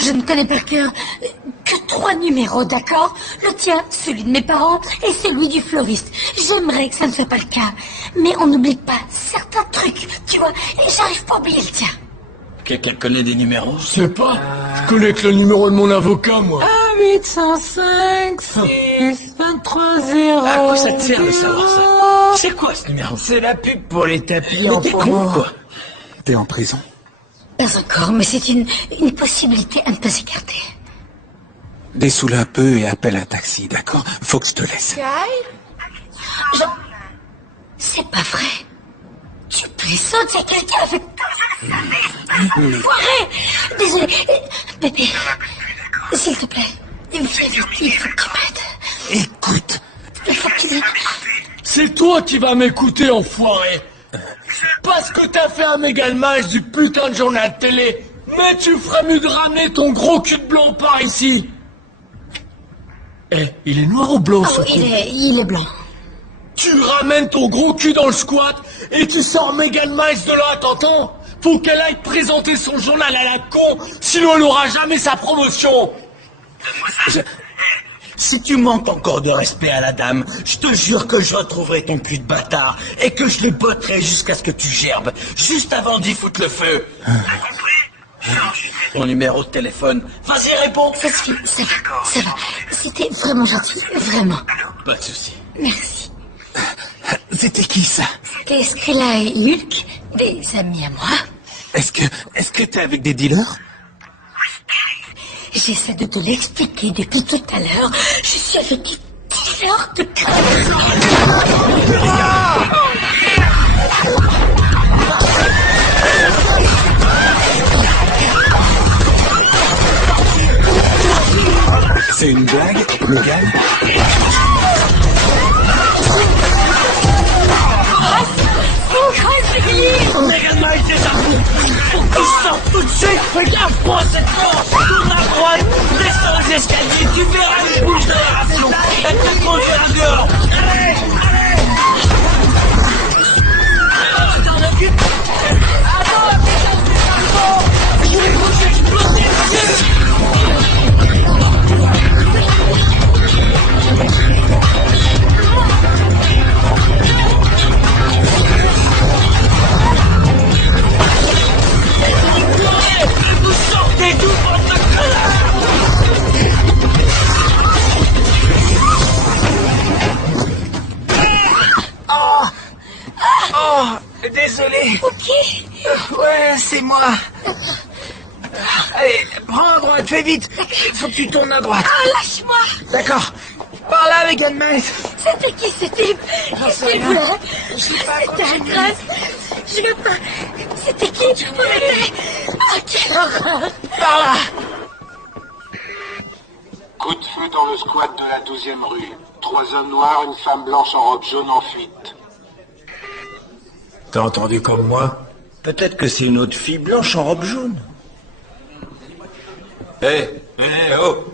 Je ne connais par cœur que 3 numéros, d'accord? Le tien, celui de mes parents et celui du fleuriste. J'aimerais que ça ne soit pas le cas. Mais on n'oublie pas certains trucs, tu vois? Et j'arrive pas à oublier le tien. Quelqu'un connaît des numéros? Je sais pas. Je connais que le numéro de mon avocat, moi. 805 6 23 0. À quoi ça te sert de savoir ça? C'est quoi ce numéro? C'est la pub pour les tapis Mais en t'es con, promo. quoi. T'es en prison? Pas encore, mais c'est une possibilité à ne pas écarter. Dessoule un peu et appelle un taxi, d'accord? Faut que je te laisse. C'est pas vrai. Tu plaisantes, il y a quelqu'un avec toi, je le savais. Foiré. Désolé. Bébé, s'il te plaît, viens vite, il faut que tu m'aides. Écoute. Il faut que tu m'aides. C'est toi qui vas m'écouter, enfoiré. Parce que t'as fait un mégalmage du putain de journal télé. Mais tu ferais mieux de ramener ton gros cul de blanc par ici. Eh, il est noir ou blanc, ce Oh, con? il est blanc. Tu ramènes ton gros cul dans le squat et tu sors Megan Miles de là, t'entends? Faut qu'elle aille présenter son journal à la con, sinon elle aura jamais sa promotion. Si tu manques encore de respect à la dame, je te jure que je retrouverai ton cul de bâtard et que je les botterai jusqu'à ce que tu gerbes, juste avant d'y foutre le feu. T'as compris? Ton numéro de téléphone, vas-y réponds. Ça suffit, ça va. C'était vraiment gentil, vraiment. Pas de souci. Merci. C'était qui ça? C'était Skrilla et Hulk, des amis à moi. Est-ce que t'es avec des dealers? J'essaie de te l'expliquer depuis tout à l'heure. Je suis avec des dealers de C'est une blague, Logan? Megan Miles est à bout. Faut qu'il sorte tout de suite. Regarde, prends cette porte. Tourne à droite. Descends les escaliers. Tu verras les bouches de la ration. Elle te conduira dehors. Allez, allez. Alors, t'en occupes. Attends, la putain de parcours. Je vais vous exploser dessus. Vous sortez d'où, bande de connards! Oh, désolé. Ok. Ouais, c'est moi. Allez, prends à droite, fais vite. Faut que tu tournes à droite. Ah, lâche-moi. D'accord. Par là, Megan Miles. C'était qui ce type? Qu'est-ce qu'il voulait? Je sais pas, C'était un continue. gosse. Je veux pas. C'était qui? Où était? Ah, quelle horreur. Par là. Coup de feu dans le squat de la 12e rue. 3 hommes noirs, une femme blanche en robe jaune en fuite. T'as entendu comme moi? Peut-être que c'est une autre fille blanche en robe jaune. Oh!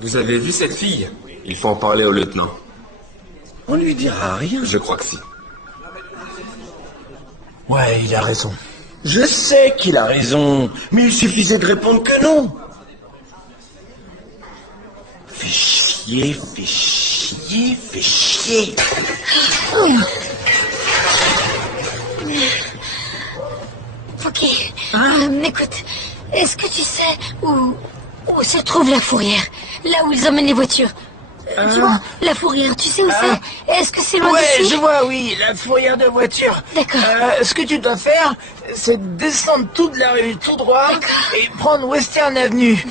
Vous avez vu cette fille? Il faut en parler au lieutenant. On lui dira rien. Je crois que si. Ouais, il a raison. Je sais qu'il a raison, mais il suffisait de répondre que non. Fais chier, fais chier, fais chier. Ok. Écoute, est-ce que tu sais où se trouve la fourrière? Là où ils emmènent les voitures? Dis-moi, la fourrière, tu sais où c'est? Est-ce que c'est loin Ouais, d'ici? je vois, oui, la fourrière de voiture. D'accord. Ce que tu dois faire, c'est descendre toute la rue tout droit et prendre Western Avenue.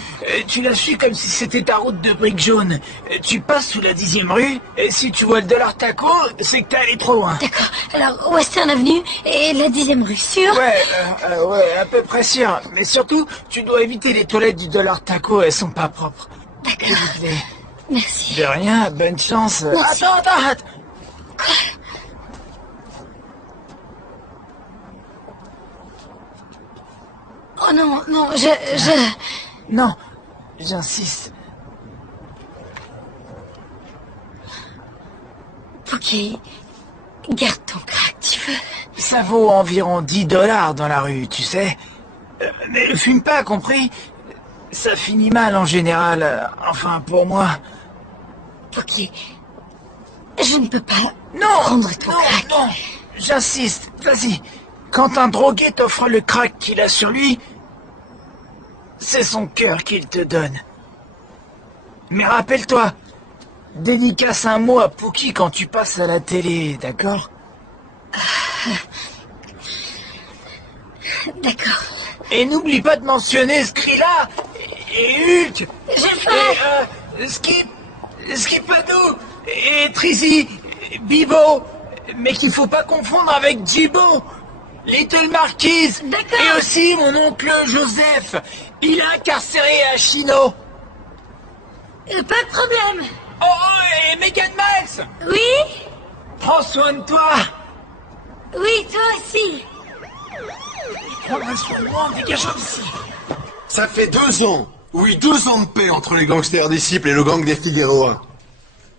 Tu la suis comme si c'était ta route de briques jaunes. Tu passes sous la 10e rue, et si tu vois le dollar taco, c'est que t'es allé trop loin. D'accord. Alors, Western Avenue et la 10e rue, sûr? Ouais, à peu près sûr. Mais surtout, tu dois éviter les toilettes du dollar taco, elles sont pas propres. D'accord. Merci. De rien, bonne chance. Merci. Attends. Quoi? Oh non, Non, j'insiste. Pookie, garde ton crack, tu veux? Ça vaut environ $10 dans la rue, tu sais. Mais ne fume pas, compris? Ça finit mal en général, enfin pour moi. Pookie, je ne peux pas prendre ton crack. Non, j'insiste, vas-y. Quand un drogué t'offre le crack qu'il a sur lui, c'est son cœur qu'il te donne. Mais rappelle-toi, dédicace un mot à Pookie quand tu passes à la télé, d'accord? D'accord. Et n'oublie pas de mentionner ce cri-là et Hulk. J'ai faim. Et Skipado et Trizzy, Bibo, mais qu'il faut pas confondre avec Jibo. Little Marquise. D'accord. Et aussi mon oncle Joseph. Il est incarcéré à Chino. Pas de problème. Oh, et Megan Miles. Oui? Prends soin de toi. Oui, toi aussi. Prends soin de moi, dégageons d'ici. Ça fait 2 ans. Oui, 2 ans de paix entre les gangsters disciples et le gang des Figueroa.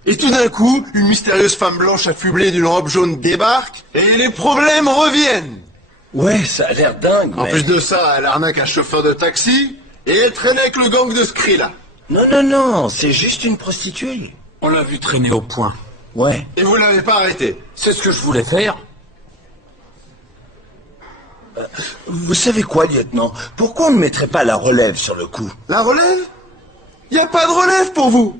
Et tout d'un coup, une mystérieuse femme blanche affublée d'une robe jaune débarque et les problèmes reviennent. Ouais, ça a l'air dingue. En plus de ça, elle arnaque un chauffeur de taxi et elle traînait avec le gang de Skrilla. Non, c'est juste une prostituée. On l'a vu traîner au point. Ouais. Et vous l'avez pas arrêté. C'est ce que je voulais faire. Vous savez quoi, lieutenant? Pourquoi on ne mettrait pas la relève sur le coup? La relève? Y a pas de relève pour vous.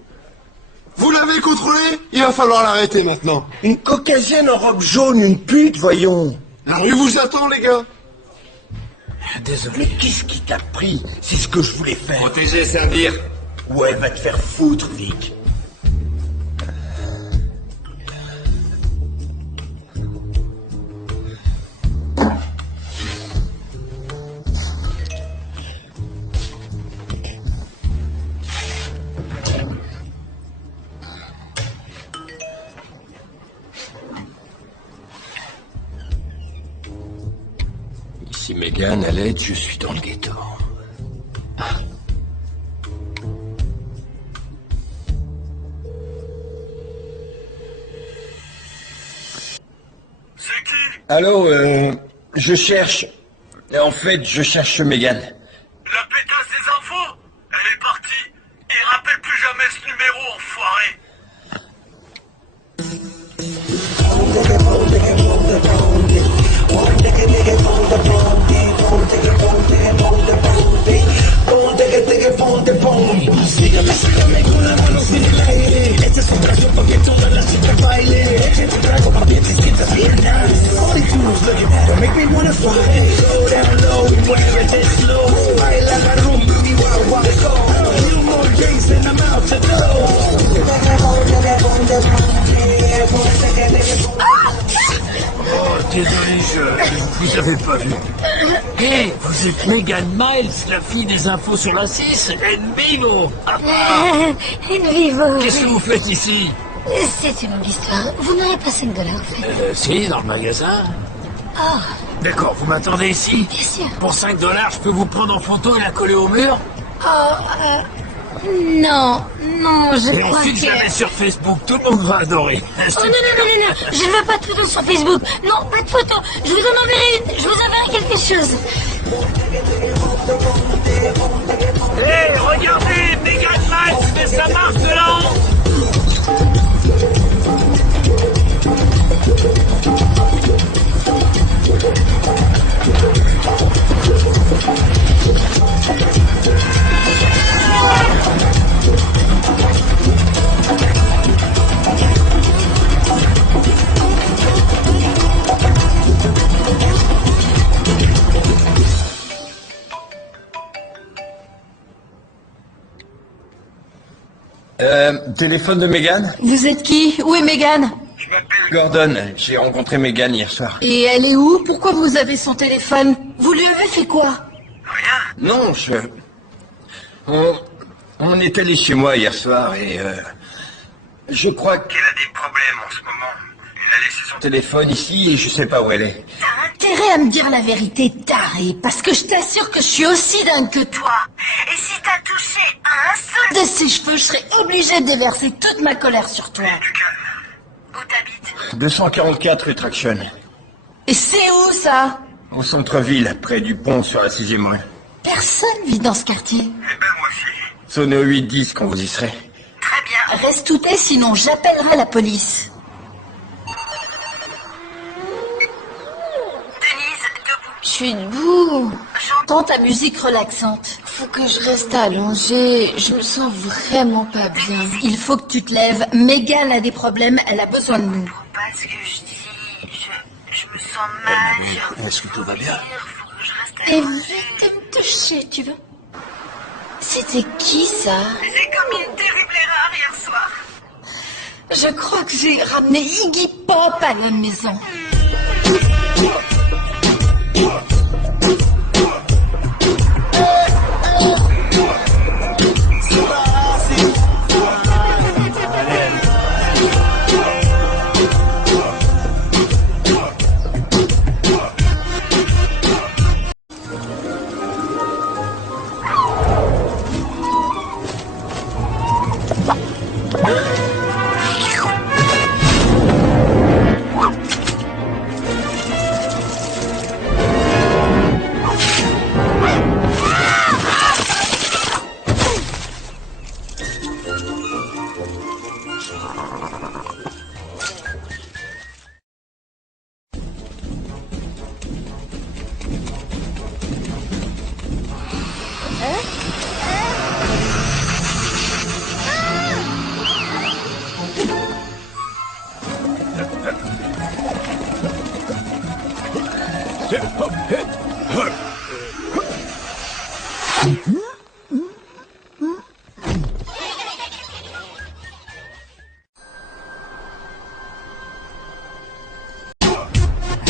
Vous l'avez contrôlé? Il va falloir l'arrêter maintenant. Une caucasienne en robe jaune, une pute, voyons. La rue vous attend, les gars. Désolé. Mais qu'est-ce qui t'a pris? C'est ce que je voulais faire. Protéger, servir. Ouais, va te faire foutre, Vic. Si Megan à l'aide, je suis dans le ghetto. C'est qui? Allô, je cherche... En fait, je cherche Megan. La pétasse des infos? Elle est partie. Et rappelle plus jamais ce numéro, enfoiré. Sígame, sácame con la mano sin el aire. Este es un traje pa' que toda la chica baile. Échate trago pa' que te sientas bien nice. All these dudes looking at her make me wanna fight. Go down low y muévete slow. Baila la rumba y wow, wow, go. A few more days and I'm out to Oh, désolé, je vous avais pas vu. Hé, vous êtes Megan Miles, la fille des infos sur la 6, en vivo. En vivo. Qu'est-ce que vous faites ici? C'est une longue histoire. Vous n'aurez pas $5 en fait. Si, dans le magasin. Oh, D'accord, vous m'attendez ici? bien sûr. Pour $5, je peux vous prendre en photo et la coller au mur? Non, je Et crois ensuite, que... je la mets sur Facebook, tout le monde va adorer. Oh non, je ne veux pas de photos sur Facebook. Non, pas de photos. Je vous en enverrai une. Je vous enverrai quelque chose. Hé, regardez, Megan Miles fait sa marche de là-haut. Téléphone de Megan? Vous êtes qui? Où est Megan? Gordon, j'ai rencontré Megan hier soir. Et elle est où? Pourquoi vous avez son téléphone? Vous lui avez fait quoi? Non, On est allé chez moi hier soir et je crois qu'elle a des problèmes en ce moment. Elle a laissé son téléphone ici et je sais pas où elle est. T'as intérêt à me dire la vérité, taré, parce que je t'assure que je suis aussi dingue que toi. Et si t'as touché à un seul de ses cheveux, je serais obligée de déverser toute ma colère sur toi. Où t'habites? 244 rue Traction. Et c'est où, ça? Au centre-ville, près du pont sur la 6e rue. Personne vit dans ce quartier. Sonnez au 8-10 quand vous y serez. Très bien. Reste tout est, sinon j'appellerai la police. Je suis debout. J'entends ta musique relaxante. Faut que je reste allongée. Je me sens vraiment pas bien. Il faut que tu te lèves. Megan a des problèmes. Elle a besoin de nous. Pas ce que je dis. Je me sens mal. Est-ce que tout va bien? Évite de me toucher, tu veux? C'était qui, ça? J'ai commis une terrible erreur hier soir. Je crois que j'ai ramené Iggy Pop à la maison.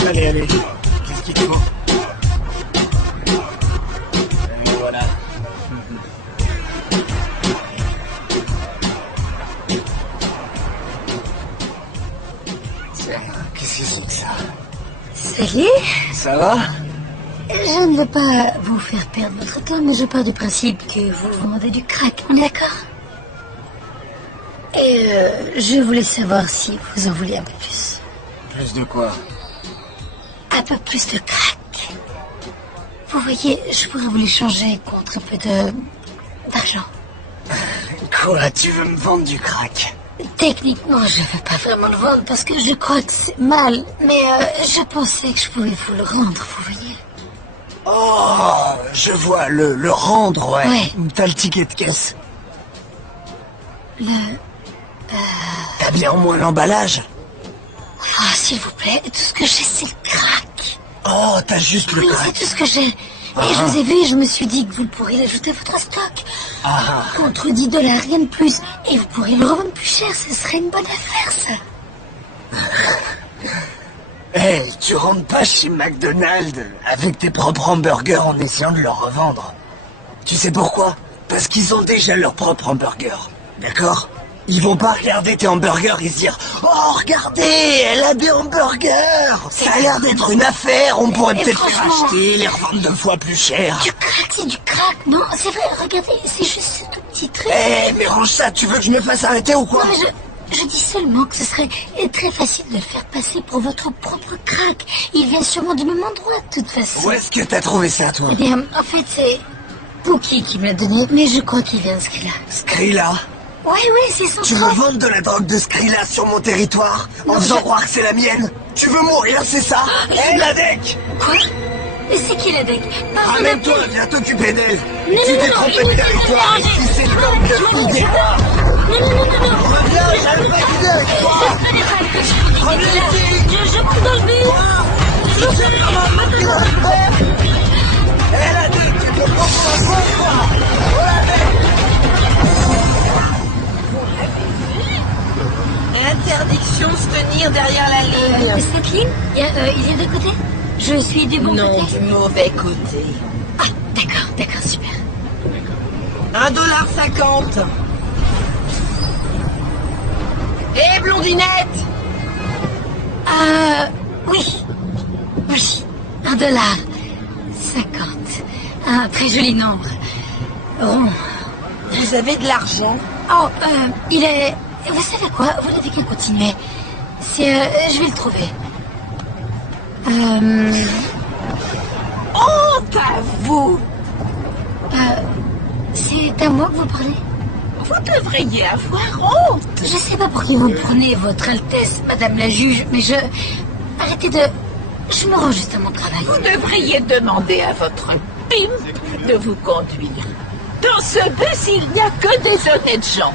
Allez, allez. Qu'est-ce qu'il faut? Et voilà. Tiens, qu'est-ce que c'est que ça? Salut. Ça va? Je ne veux pas vous faire perdre votre temps, mais je pars du principe que vous vendez du crack, on est d'accord? Et je voulais savoir si vous en voulez un peu plus. Plus de quoi? Un peu plus de crack. Vous voyez, je pourrais vous l'échanger contre un peu d'argent. Quoi? Tu veux me vendre du crack? Techniquement, je veux pas vraiment le vendre parce que je crois que c'est mal, mais je pensais que je pouvais vous le rendre, vous voyez. Oh, je vois, le rendre, ouais. Ouais. T'as le ticket de caisse. T'as bien au moins l'emballage? Ah, s'il vous plaît, tout ce que j'ai, c'est le crack. Oh, t'as juste le Oui, crack. c'est tout ce que j'ai. Et je vous ai vu et je me suis dit que vous pourriez l'ajouter à votre stock. Ah. Contre $10, rien de plus. Et vous pourriez le revendre plus cher, ce serait une bonne affaire, ça. Hey, tu rentres pas chez McDonald's avec tes propres hamburgers en essayant de leur revendre. Tu sais pourquoi? Parce qu'ils ont déjà leur propre hamburger. D'accord? Ils vont pas regarder tes hamburgers et se dire « Oh, regardez, elle a des hamburgers! Ça a l'air d'être une affaire, on pourrait peut-être les racheter, les revendre 2 fois plus cher. » Du crack, c'est du crack. Non, c'est vrai, regardez, c'est juste ce tout petit truc. Eh, mais range ça, tu veux que je me fasse arrêter ou quoi? Non, mais je dis seulement que ce serait très facile de le faire passer pour votre propre crack. Il vient sûrement du même endroit, de toute façon. Où est-ce que t'as trouvé ça, toi? Eh bien, en fait, c'est Pookie qui me l'a donné, mais je crois qu'il vient de Skrilla. Skrilla? Oui, c'est son Tu me crack. vends de la drogue de Skrilla sur mon territoire en faisant croire que c'est la mienne? Tu veux mourir, c'est ça? Hé, la deck! Quoi? Mais c'est qui la deck? Ramène-toi, viens t'occuper d'elle! Non, Tu non, t'es non, trompé non, de territoire, non, ici c'est le bloc de Fouguet! Reviens, j'avais pas d'idée avec toi! Reviens ici! Je monte dans le bus! Je sais comment me dire. Hé, la deck, tu te prends pour un con, quoi! Oh, la deck! revenir derrière la ligne. Cette ligne, il y a de côté. Je suis du bon Non, côté. du mauvais côté. Ah, d'accord, super. $1,50. Hé, blondinette! Oui. $1,50. Un très joli nombre. Rond. Vous avez de l'argent? Oh, il est... Vous savez quoi? Vous n'avez qu'à continuer. Je vais le trouver. Honte à vous! C'est à moi que vous parlez? Vous devriez avoir honte! Je sais pas pour qui vous prenez, votre Altesse, Madame la Juge, mais Arrêtez de... Je me rends juste à mon travail. Vous devriez demander à votre pimp de vous conduire. Dans ce bus, il n'y a que des honnêtes gens.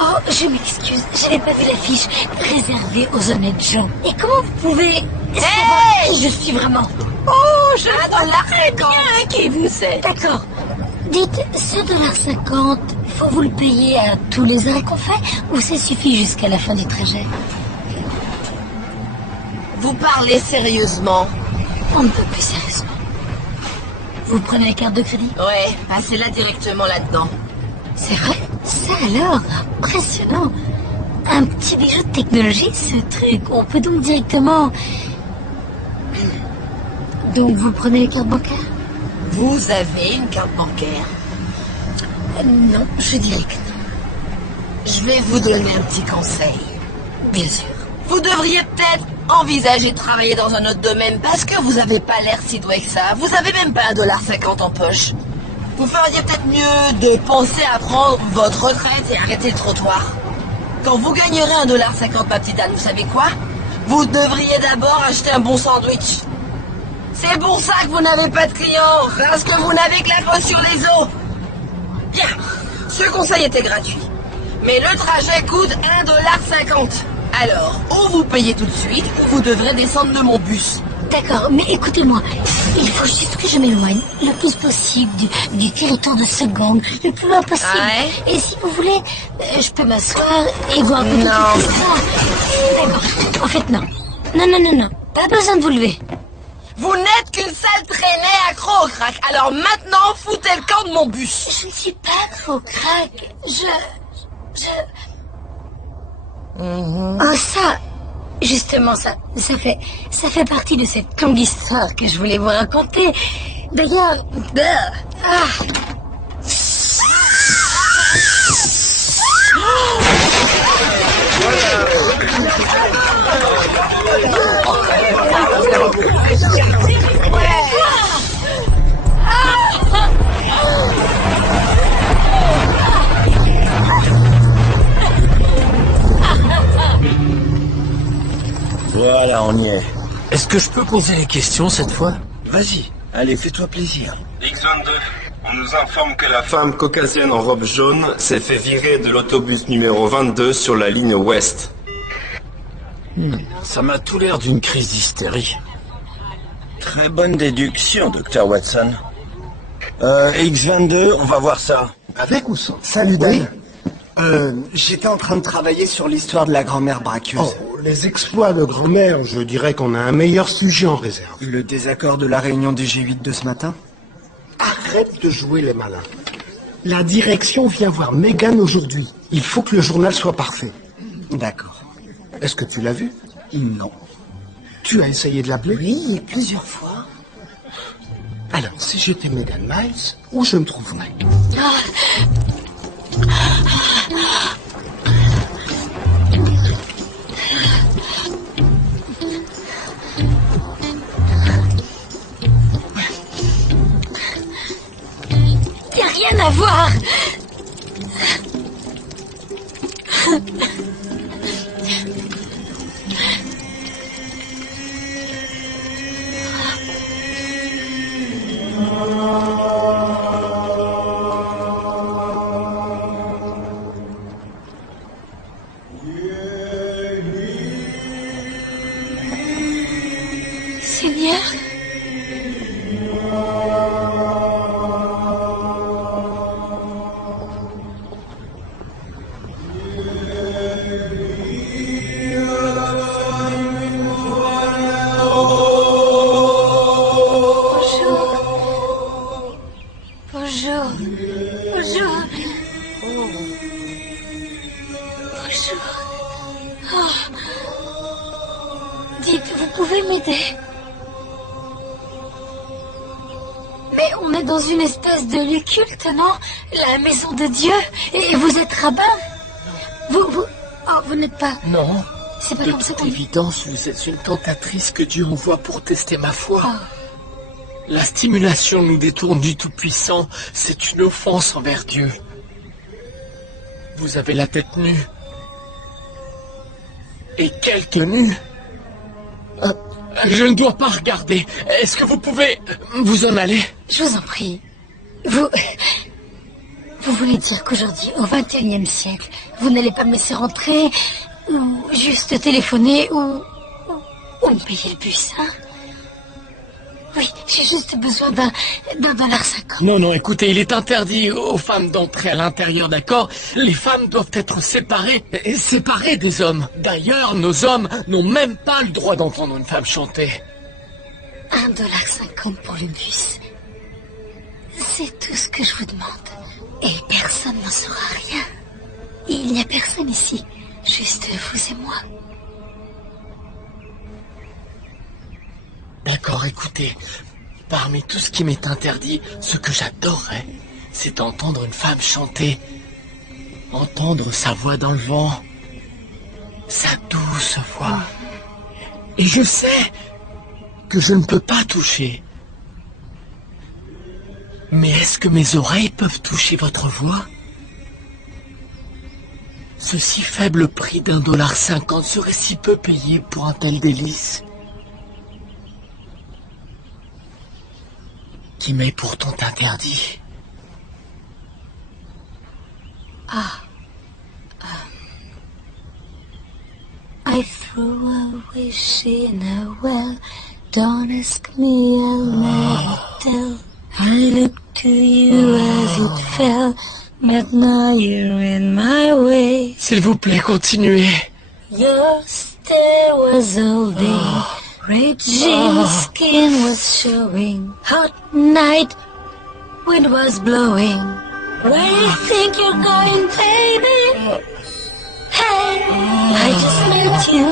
Oh, je m'excuse, je n'ai pas vu l'affiche réservée aux honnêtes gens. Et comment vous pouvez... savoir qui je suis vraiment? Oh, je sais bien qui vous êtes. D'accord. Dites, ce $1,50, faut vous le payer à tous les arrêts qu'on fait, ou ça suffit jusqu'à la fin du trajet? Vous parlez sérieusement? On ne peut plus sérieusement. Vous prenez la carte de crédit? Ouais, passez-la directement là-dedans. C'est vrai? Ça alors, impressionnant. Un petit bijou de technologie, ce truc. On peut donc directement... Donc vous prenez la carte bancaire? Vous avez une carte bancaire? Non, je dirais que non. Je vais vous donner un petit conseil. Bien sûr. Vous devriez peut-être envisager de travailler dans un autre domaine parce que vous n'avez pas l'air si doué que ça. Vous avez même pas $1,50 en poche. Vous feriez peut-être mieux de penser à prendre votre retraite et arrêter le trottoir. Quand vous gagnerez $1,50, ma petite Anne, vous savez quoi? Vous devriez d'abord acheter un bon sandwich. C'est pour ça que vous n'avez pas de clients, parce que vous n'avez que la peau sur les os. Bien, ce conseil était gratuit. Mais le trajet coûte $1,50. Alors, ou vous payez tout de suite, ou vous devrez descendre de mon bus. D'accord, mais écoutez-moi, il faut juste que je m'éloigne le plus possible du territoire de ce gang, le plus loin possible. Ouais. Et si vous voulez, je peux m'asseoir et boire un peu de Non. D'accord, en fait non. Non, pas besoin de vous lever. Vous n'êtes qu'une sale traînée accro au crack. Alors maintenant, foutez le camp de mon bus. Je ne suis pas trop crack, Oh ça, justement ça fait partie de cette longue histoire que je voulais vous raconter. D'ailleurs, Voilà, on y est. Est-ce que je peux poser les questions cette fois? Vas-y, allez, fais-toi plaisir. X22, on nous informe que la femme caucasienne en robe jaune s'est fait virer de l'autobus numéro 22 sur la ligne ouest. Ça m'a tout l'air d'une crise d'hystérie. Très bonne déduction, Dr. Watson. X22, on va voir ça. Avec ou sans? Salut Dan. J'étais en train de travailler sur l'histoire de la grand-mère braqueuse. Oh, les exploits de grand-mère, je dirais qu'on a un meilleur sujet en réserve. Le désaccord de la réunion du G8 de ce matin? Arrête de jouer les malins. La direction vient voir Megan aujourd'hui. Il faut que le journal soit parfait. D'accord. Est-ce que tu l'as vu? Non. Tu as essayé de l'appeler? Oui, plusieurs fois. Alors, si j'étais Megan Miles, où je me trouverais? y a rien à voir. Seigneur. Oh. Dites, vous pouvez m'aider? Mais on est dans une espèce de lieu culte, non? La maison de Dieu. Et vous êtes rabbin? Vous n'êtes pas... Non. C'est pas De comme ça toute qu'on dit. évidence, vous êtes une tentatrice que Dieu envoie pour tester ma foi. La stimulation nous détourne du Tout-Puissant. C'est une offense envers Dieu. Vous avez la tête nue. Et quelle tenue! Je ne dois pas regarder. Est-ce que vous pouvez vous en aller? Je vous en prie. Vous voulez dire qu'aujourd'hui, au XXIe siècle, vous n'allez pas me laisser rentrer, ou juste téléphoner, ou me payer le bus, hein? Oui, j'ai juste besoin d'un $1.50. Non, écoutez, il est interdit aux femmes d'entrer à l'intérieur, d'accord? Les femmes doivent être séparées des hommes. D'ailleurs, nos hommes n'ont même pas le droit d'entendre une femme chanter. $1.50 pour le bus. C'est tout ce que je vous demande. Et personne n'en saura rien. Il n'y a personne ici. Juste vous et moi. D'accord, écoutez, parmi tout ce qui m'est interdit, ce que j'adorerais, c'est d'entendre une femme chanter. Entendre sa voix dans le vent. Sa douce voix. Et je sais que je ne peux pas toucher. Mais est-ce que mes oreilles peuvent toucher votre voix? Ce si faible prix $1.50 serait si peu payé pour un tel délice, qui m'est pourtant interdit. I threw a wish in a well. Don't ask me, I'll never tell. I looked to you as it fell, but now you're in my way. S'il vous plaît, continuez. Your stare was holding, raging skin was showing. Hot night, wind was blowing. Where do you think you're going, baby? Hey, I just met you,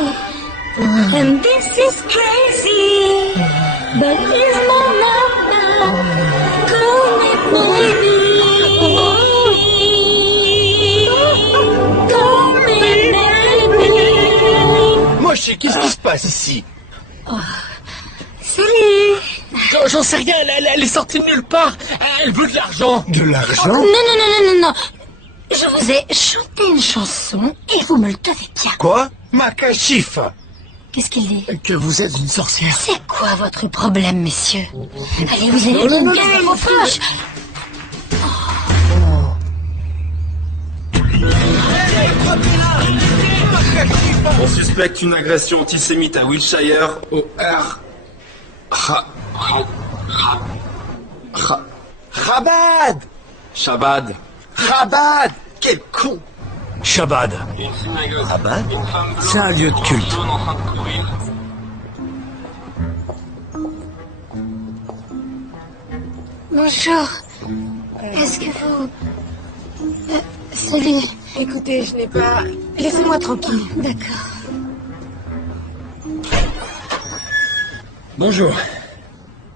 and this is crazy, but it's my number. Call me baby. Call me baby. Moi, je sais qu'est-ce qui se passe ici. Salut. J'en sais rien, elle est sortie de nulle part. Elle veut de l'argent. De l'argent? Non. Je vous ai chanté une chanson et vous me le devez bien. Quoi? Makashif. Qu'est-ce qu'il dit? Que vous êtes une sorcière. C'est quoi votre problème, messieurs? Allez, vous allez bien me garder vos poches. On suspecte une agression antisémite à Wiltshire au R. Chabad. Shabbat. Chabad. Quel con. Shabbat. Shabbat. C'est un lieu de culte. Bonjour. Est-ce que vous... salut. Écoutez, je n'ai pas... Laissez-moi tranquille. D'accord. Bonjour.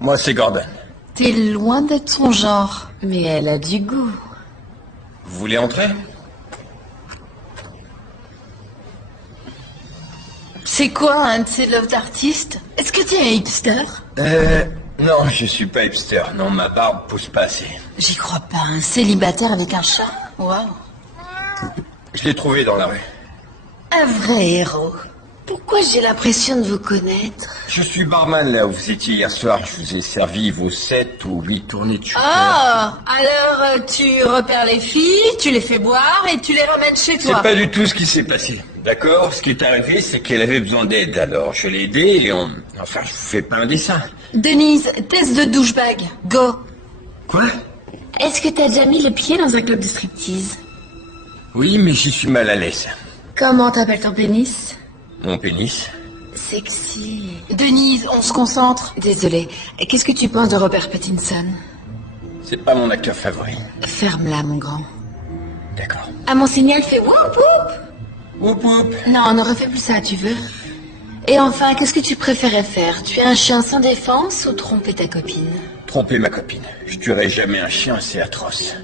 Moi, c'est Gordon. T'es loin d'être son genre, mais elle a du goût. Vous voulez entrer? C'est quoi un de ces love d'artistes? Est-ce que t'es un hipster? Non, je suis pas hipster. Non, ma barbe pousse pas assez. J'y crois pas, un célibataire avec un chat? Waouh. Je l'ai trouvé dans la rue. Un vrai héros. Pourquoi j'ai l'impression de vous connaître? Je suis barman là où vous étiez hier soir. Je vous ai servi vos 7 ou 8 tournées de shooter. Ah, alors tu repères les filles, tu les fais boire et tu les ramènes chez C'est toi. pas du tout ce qui s'est passé. D'accord? Ce qui est arrivé, c'est qu'elle avait besoin d'aide. Alors, je l'ai aidée et Enfin, je vous fais pas un dessin. Denise, test de douchebag. Go. Quoi? Est-ce que t'as déjà mis le pied dans un club de striptease? Oui, mais j'y suis mal à l'aise. Comment t'appelles ton pénis? Mon pénis? Sexy. Denise, on se concentre. Désolée. Qu'est-ce que tu penses de Robert Pattinson? C'est pas mon acteur favori. Ferme-la, mon grand. D'accord. À mon signal, fais whoop whoop. Oup oup. Non, ne refais plus ça, tu veux? Et enfin, qu'est-ce que tu préférais faire? Tuer un chien sans défense ou tromper ta copine? Tromper ma copine. Je tuerai jamais un chien, c'est atroce.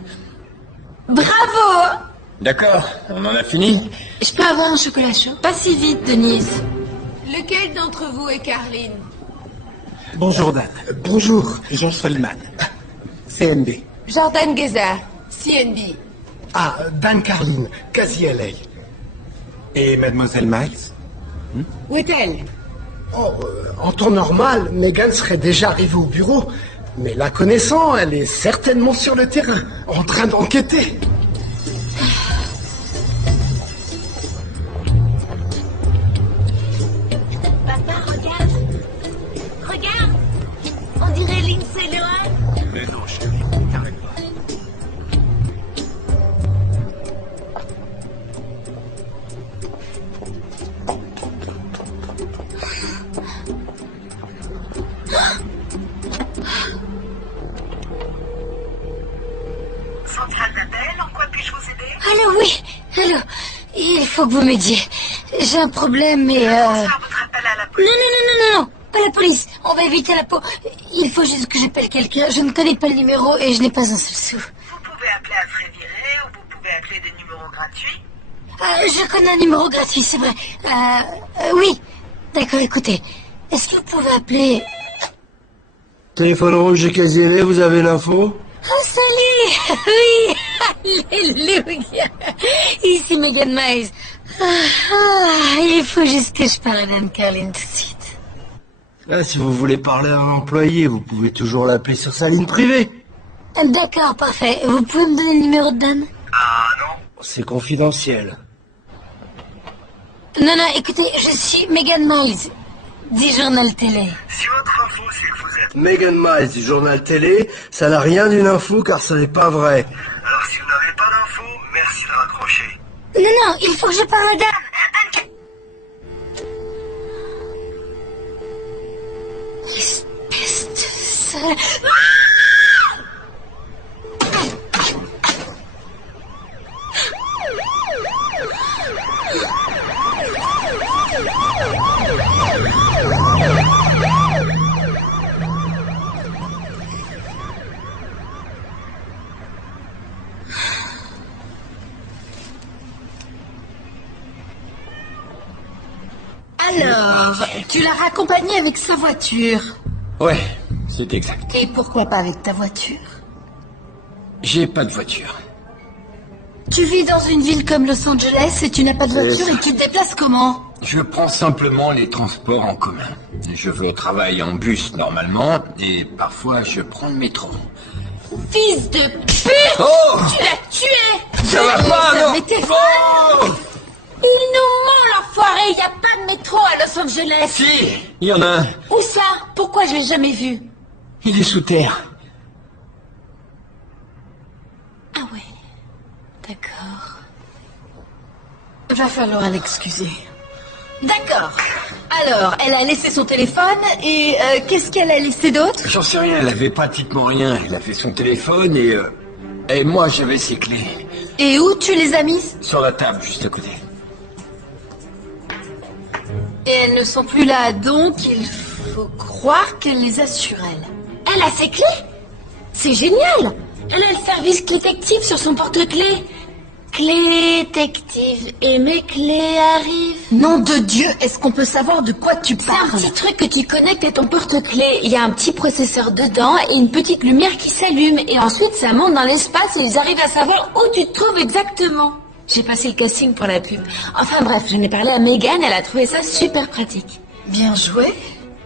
Bravo! D'accord, on en a fini? Je peux avoir un chocolat chaud? Pas si vite, Denise. Lequel d'entre vous est Carline? Bonjour Dan. Bonjour. Jean Solman. CNB. Jordan Geza, CNB. Ah, Dan Carlin, quasi LA. Et Mademoiselle Miles? Où est-elle? Oh, en temps normal, Megan serait déjà arrivée au bureau. Mais la connaissant, elle est certainement sur le terrain, en train d'enquêter. Papa, regarde. Regarde. On dirait Lindsay Lohan. Mais non, chérie, t'arrêtes pas. Centrale d'appel, en quoi puis-je vous aider? Allô, oui. Allô. Il faut que vous m'aidiez. J'ai un problème et Votre appel à la police. Non. Pas la police. On va éviter la peau. Il faut juste que j'appelle quelqu'un. Je ne connais pas le numéro et je n'ai pas un seul sou. Vous pouvez appeler à frais virés ou vous pouvez appeler des numéros gratuits. Je connais un numéro gratuit, c'est vrai. Oui. D'accord, écoutez. Est-ce que vous pouvez appeler... Téléphone rouge et casier, vous avez l'info? Oh, salut. Oui. Alléluia. Ici Megan Miles. Il faut juste que je parle à Mme Carlin tout de suite. Là, si vous voulez parler à un employé, vous pouvez toujours l'appeler sur sa ligne privée. D'accord, parfait. Vous pouvez me donner le numéro de Dan? Ah non. C'est confidentiel. Non, écoutez, je suis Megan Miles, du journal télé. Si votre info, c'est que vous êtes... Megan Miles du journal télé, ça n'a rien d'une info car ça n'est pas vrai. Alors si vous n'avez pas d'info, merci de raccrocher. Non, il faut que je parle à Dan. Espèce de sale... Alors, tu l'as raccompagné avec sa voiture. Ouais, c'est exact. Et pourquoi pas avec ta voiture? J'ai pas de voiture. Tu vis dans une ville comme Los Angeles et tu n'as pas de voiture et tu te déplaces comment? Je prends simplement les transports en commun. Je vais au travail en bus normalement, et parfois je prends le métro. Fils de pute! Oh! Tu l'as tué! Ça va pas, non? Mais t'es folle! Oh! Il nous ment, l'enfoiré! Il n'y a pas de métro à Los Angeles! Si! Il y en a un. Où ça? Pourquoi je l'ai jamais vu? Il est sous terre. Ah ouais. D'accord. Va falloir l'excuser. D'accord. Alors, elle a laissé son téléphone et qu'est-ce qu'elle a laissé d'autre? J'en sais rien, elle avait pratiquement rien. Elle avait son téléphone et moi j'avais ses clés. Et où tu les as mises? Sur la table, juste à côté. Et elles ne sont plus là, donc il faut croire qu'elle les a sur elle. Elle a ses clés? C'est génial! Elle a le service détective sur son porte-clés. Clé détective, et mes clés arrivent. Nom de Dieu, est-ce qu'on peut savoir de quoi tu parles? C'est un petit truc que tu connectes à ton porte-clés. Il y a un petit processeur dedans et une petite lumière qui s'allume. Et ensuite, ça monte dans l'espace et ils arrivent à savoir où tu te trouves exactement. J'ai passé le casting pour la pub. Enfin bref, j'en ai parlé à Megan, elle a trouvé ça super pratique. Bien joué.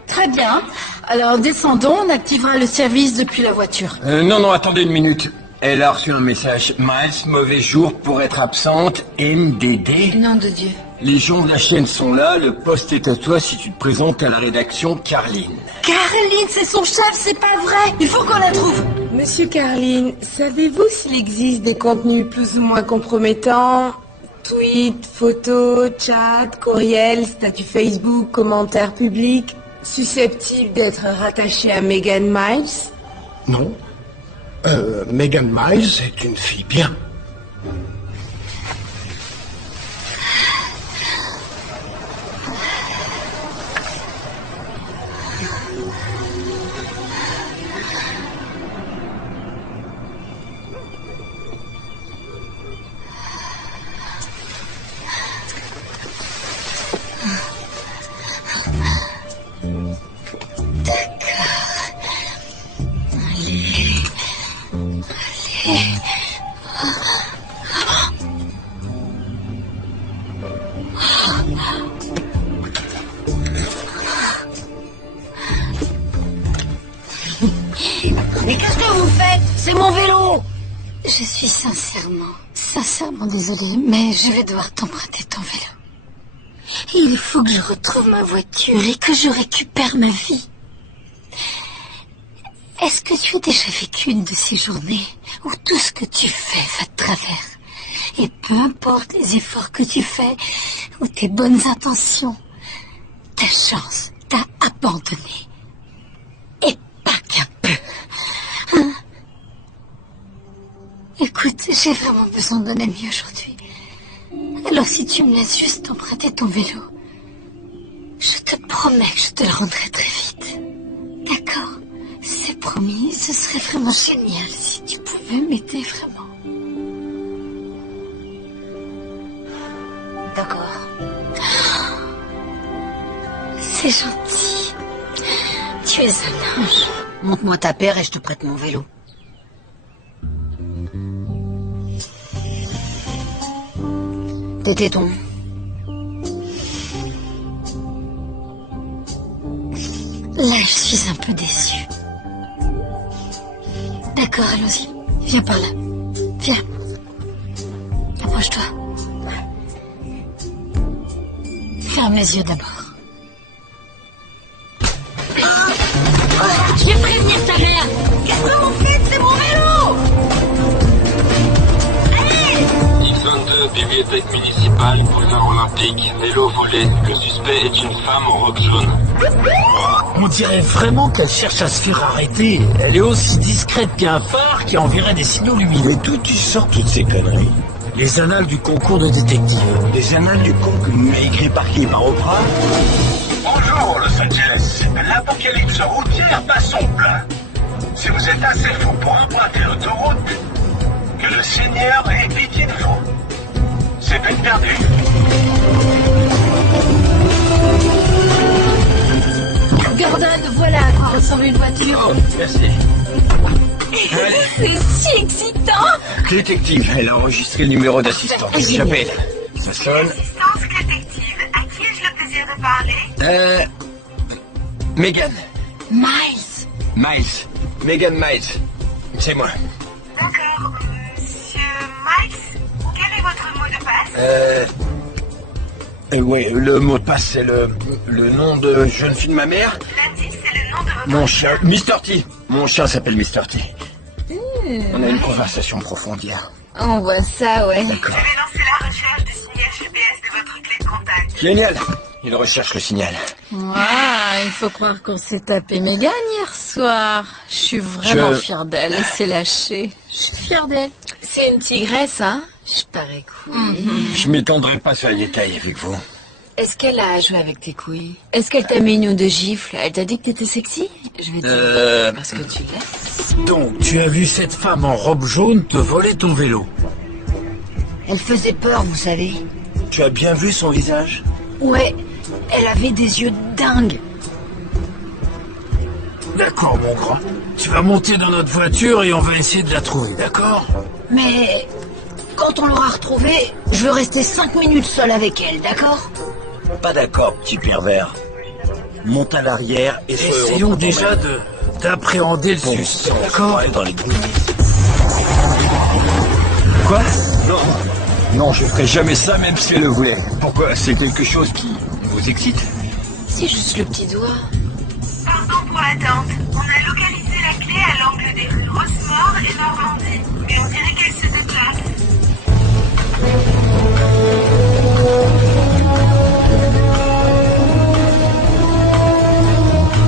Très bien. Alors descendons, on activera le service depuis la voiture. Non, attendez une minute. Elle a reçu un message. Miles, mauvais jour pour être absente. MDD. Nom de Dieu. Les gens de la chaîne sont là. Le poste est à toi si tu te présentes à la rédaction, Carline. Carline, c'est son chef, c'est pas vrai. Il faut qu'on la trouve. Monsieur Carline, savez-vous s'il existe des contenus plus ou moins compromettants? Tweets, photos, chats, courriels, statuts Facebook, commentaires publics, susceptibles d'être rattachés à Megan Miles? Non. Megan Miles est une fille bien. Je suis sincèrement désolée, mais je vais devoir t'emprunter ton vélo. Il faut que je retrouve ma voiture et que je récupère ma vie. Est-ce que tu as déjà vécu une de ces journées où tout ce que tu fais va de travers? Et peu importe les efforts que tu fais ou tes bonnes intentions, ta chance t'a abandonné. Et pas qu'un peu. Hein? Écoute, j'ai vraiment besoin d'un ami aujourd'hui. Alors si tu me laisses juste emprunter ton vélo, je te promets que je te le rendrai très vite. D'accord? C'est promis, ce serait vraiment génial si tu pouvais m'aider vraiment. D'accord. C'est gentil. Tu es un ange. Montre-moi ta paire et je te prête mon vélo. Tes tétons. Là, je suis un peu déçue. D'accord, allons-y. Viens par là. Viens. Approche-toi. Ferme les yeux d'abord. Je vais prévenir ta mère. Qu'est-ce que vous faites? C'est mon vélo! X22, bibliothèque municipale, boulevard olympique, vélo volé. Le suspect est une femme en robe jaune. On dirait vraiment qu'elle cherche à se faire arrêter. Elle est aussi discrète qu'un phare qui enverrait des signaux lumineux. Mais d'où tu sors toutes ces conneries? Les annales du concours de détective. Les annales du concours, mais écrit par qui? Par Oprah? Bonjour Los Angeles, l'apocalypse routière bat son plein. Si vous êtes assez fou pour emprunter l'autoroute, que le Seigneur ait pitié de vous. C'est peine perdue. Gordon, voilà à quoi ressemble une voiture. Oh, merci. C'est si excitant. Détective, elle a enregistré le numéro d'assistante. J'appelle. Ça sonne. Assistance détective, à qui ai-je le plaisir de parler? Megan. Miles. Megan Miles. C'est moi. D'accord, monsieur Miles, quel est votre mot de passe? Ouais, le mot de passe, c'est le nom de jeune fille de ma mère. L'indice, c'est le nom de votre... Mon chien, Mr. T. Mon chien s'appelle Mr. T. On a eu une conversation profonde hier. On voit ça, ouais. D'accord. Je vais lancer la recherche du signal GPS de votre clé de contact. Génial. Il recherche le signal. Waouh, il faut croire qu'on s'est tapé Mégane hier soir. Je suis vraiment fière d'elle, elle s'est lâchée. Je suis fière d'elle. C'est une tigresse, hein? Je parais cool. Je m'étendrai pas sur les détails avec vous. Est-ce qu'elle a joué avec tes couilles? Est-ce qu'elle t'a mis une ou deux gifles? Elle t'a dit que t'étais sexy? Je vais te dire parce que tu l'es. Donc, tu as vu cette femme en robe jaune te voler ton vélo? Elle faisait peur, vous savez. Tu as bien vu son visage? Ouais, elle avait des yeux dingues. D'accord, mon grand. Tu vas monter dans notre voiture et on va essayer de la trouver, d'accord? Mais quand on l'aura retrouvée, je veux rester 5 minutes seule avec elle, d'accord? Pas d'accord, petit pervers. Monte à l'arrière et essayons déjà d'appréhender le suspect, d'accord? Dans les Quoi? Non. Non, je ferai jamais ça même si elle le voulait. Pourquoi? C'est quelque chose qui vous excite? C'est juste le petit doigt. Pardon pour l'attente. On a localisé la clé à l'angle des rues Rosemore et Normandie. Mais on dirait qu'elle se déplace.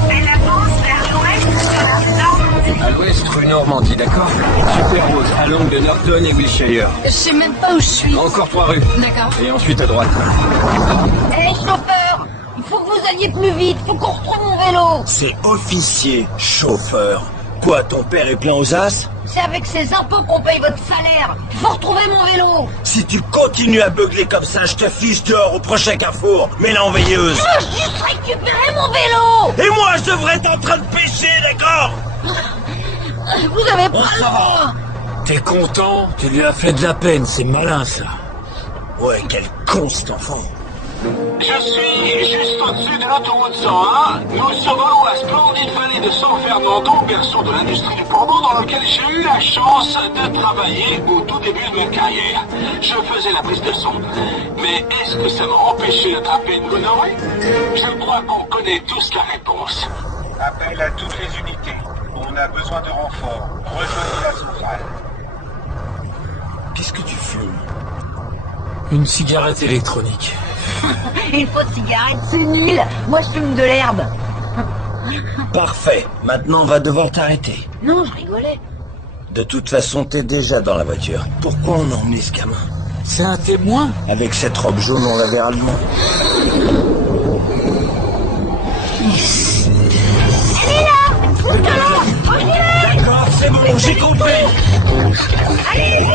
Elle avance vers l'ouest sur la rue Normandie. À l'ouest, rue Normandie, d'accord? Super Rose, à l'angle de Norton et Wilshire. Je sais même pas où je suis. Encore 3 rues. D'accord. Et ensuite à droite. Hé, chauffeur! Il faut que vous alliez plus vite, faut qu'on retrouve mon vélo! C'est officier, chauffeur. Quoi, ton père est plein aux as? C'est avec ces impôts qu'on paye votre salaire! Il faut retrouver mon vélo! Si tu continues à beugler comme ça, je te fiche dehors au prochain carrefour. Mais l'enveilleuse. Je veux juste récupérer mon vélo! Et moi, je devrais être en train de pêcher, d'accord? Vous avez pas le droit! T'es content? Tu lui as fait de la peine, c'est malin ça. Ouais, quel con cet enfant. Je suis juste au-dessus de l'autoroute 101. Nous sommes à la splendide vallée de San Fernando, berceau de l'industrie du porno dans lequel j'ai eu la chance de travailler au tout début de ma carrière. Je faisais la prise de son. Mais est-ce que ça m'a empêché d'attraper une gonorrhée? Je crois qu'on connaît tous la réponse. Appel à toutes les unités. On a besoin de renforts. Rejoignez la centrale. Qu'est-ce que tu fumes? Une cigarette électronique. Une fausse cigarette, c'est nul. Moi, je fume de l'herbe. Parfait. Maintenant, on va devoir t'arrêter. Non, je rigolais. De toute façon, t'es déjà dans la voiture. Pourquoi on a emmené ce gamin? C'est un témoin. Avec cette robe jaune, on la verra demain. Elle est là! D'accord, c'est bon, j'ai compris. Allez,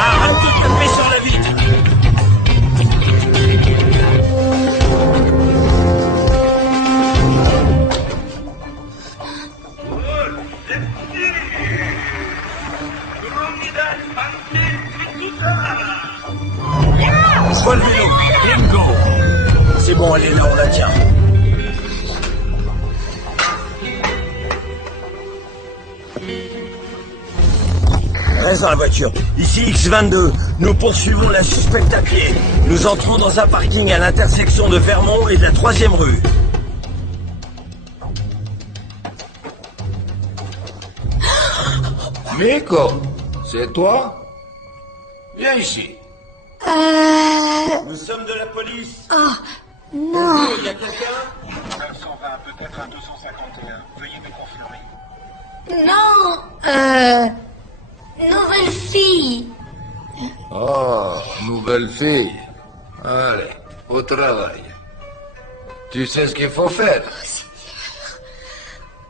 Arrête de taper sur la vitre. Soit le vélo. Bingo. C'est bon, elle est là, on la tient. Reste dans la voiture. Ici X22. Nous poursuivons la suspecte à pied. Nous entrons dans un parking à l'intersection de Vermont et de la 3e rue. Miko, c'est toi? Viens ici. Nous sommes de la police. Oh, non. Il y a quelqu'un? 920, peut-être un 251. Veuillez me confirmer. Non. Nouvelle fille. Oh, nouvelle fille. Allez, au travail. Tu sais ce qu'il faut faire?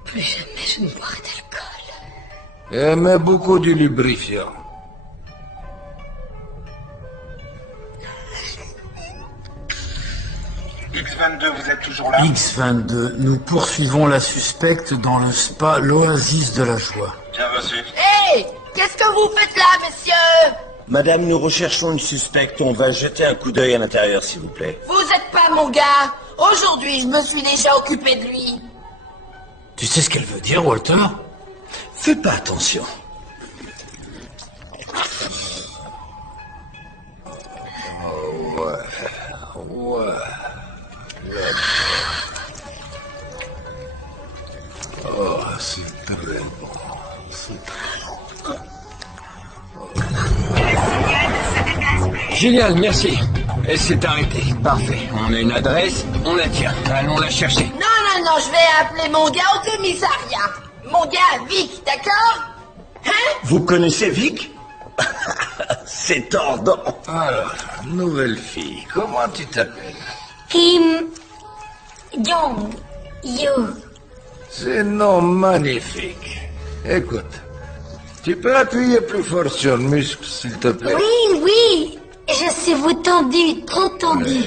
Plus jamais je ne boirai d'alcool. Et mets beaucoup de lubrifiant. X22, vous êtes toujours là? X22, nous poursuivons la suspecte dans le spa L'Oasis de la Joie. Bien reçu. Hé, qu'est-ce que vous faites là, messieurs? Madame, nous recherchons une suspecte. On va jeter un coup d'œil à l'intérieur, s'il vous plaît. Vous êtes pas mon gars. Aujourd'hui, je me suis déjà occupé de lui. Tu sais ce qu'elle veut dire, Walter? Fais pas attention. Oh, ouais. Ouais. Oh, c'est très bon. C'est très bon. Génial, merci. Elle s'est arrêtée. Parfait. On a une adresse, on la tient. Allons la chercher. Non, je vais appeler mon gars au commissariat. Mon gars, Vic, d'accord? Hein? Vous connaissez Vic? C'est tordant. Alors, nouvelle fille, comment tu t'appelles? Kim Jong Yoo. C'est un nom magnifique. Écoute, tu peux appuyer plus fort sur le muscle, s'il te plaît? Oui. Je suis vous tendu, trop tendu.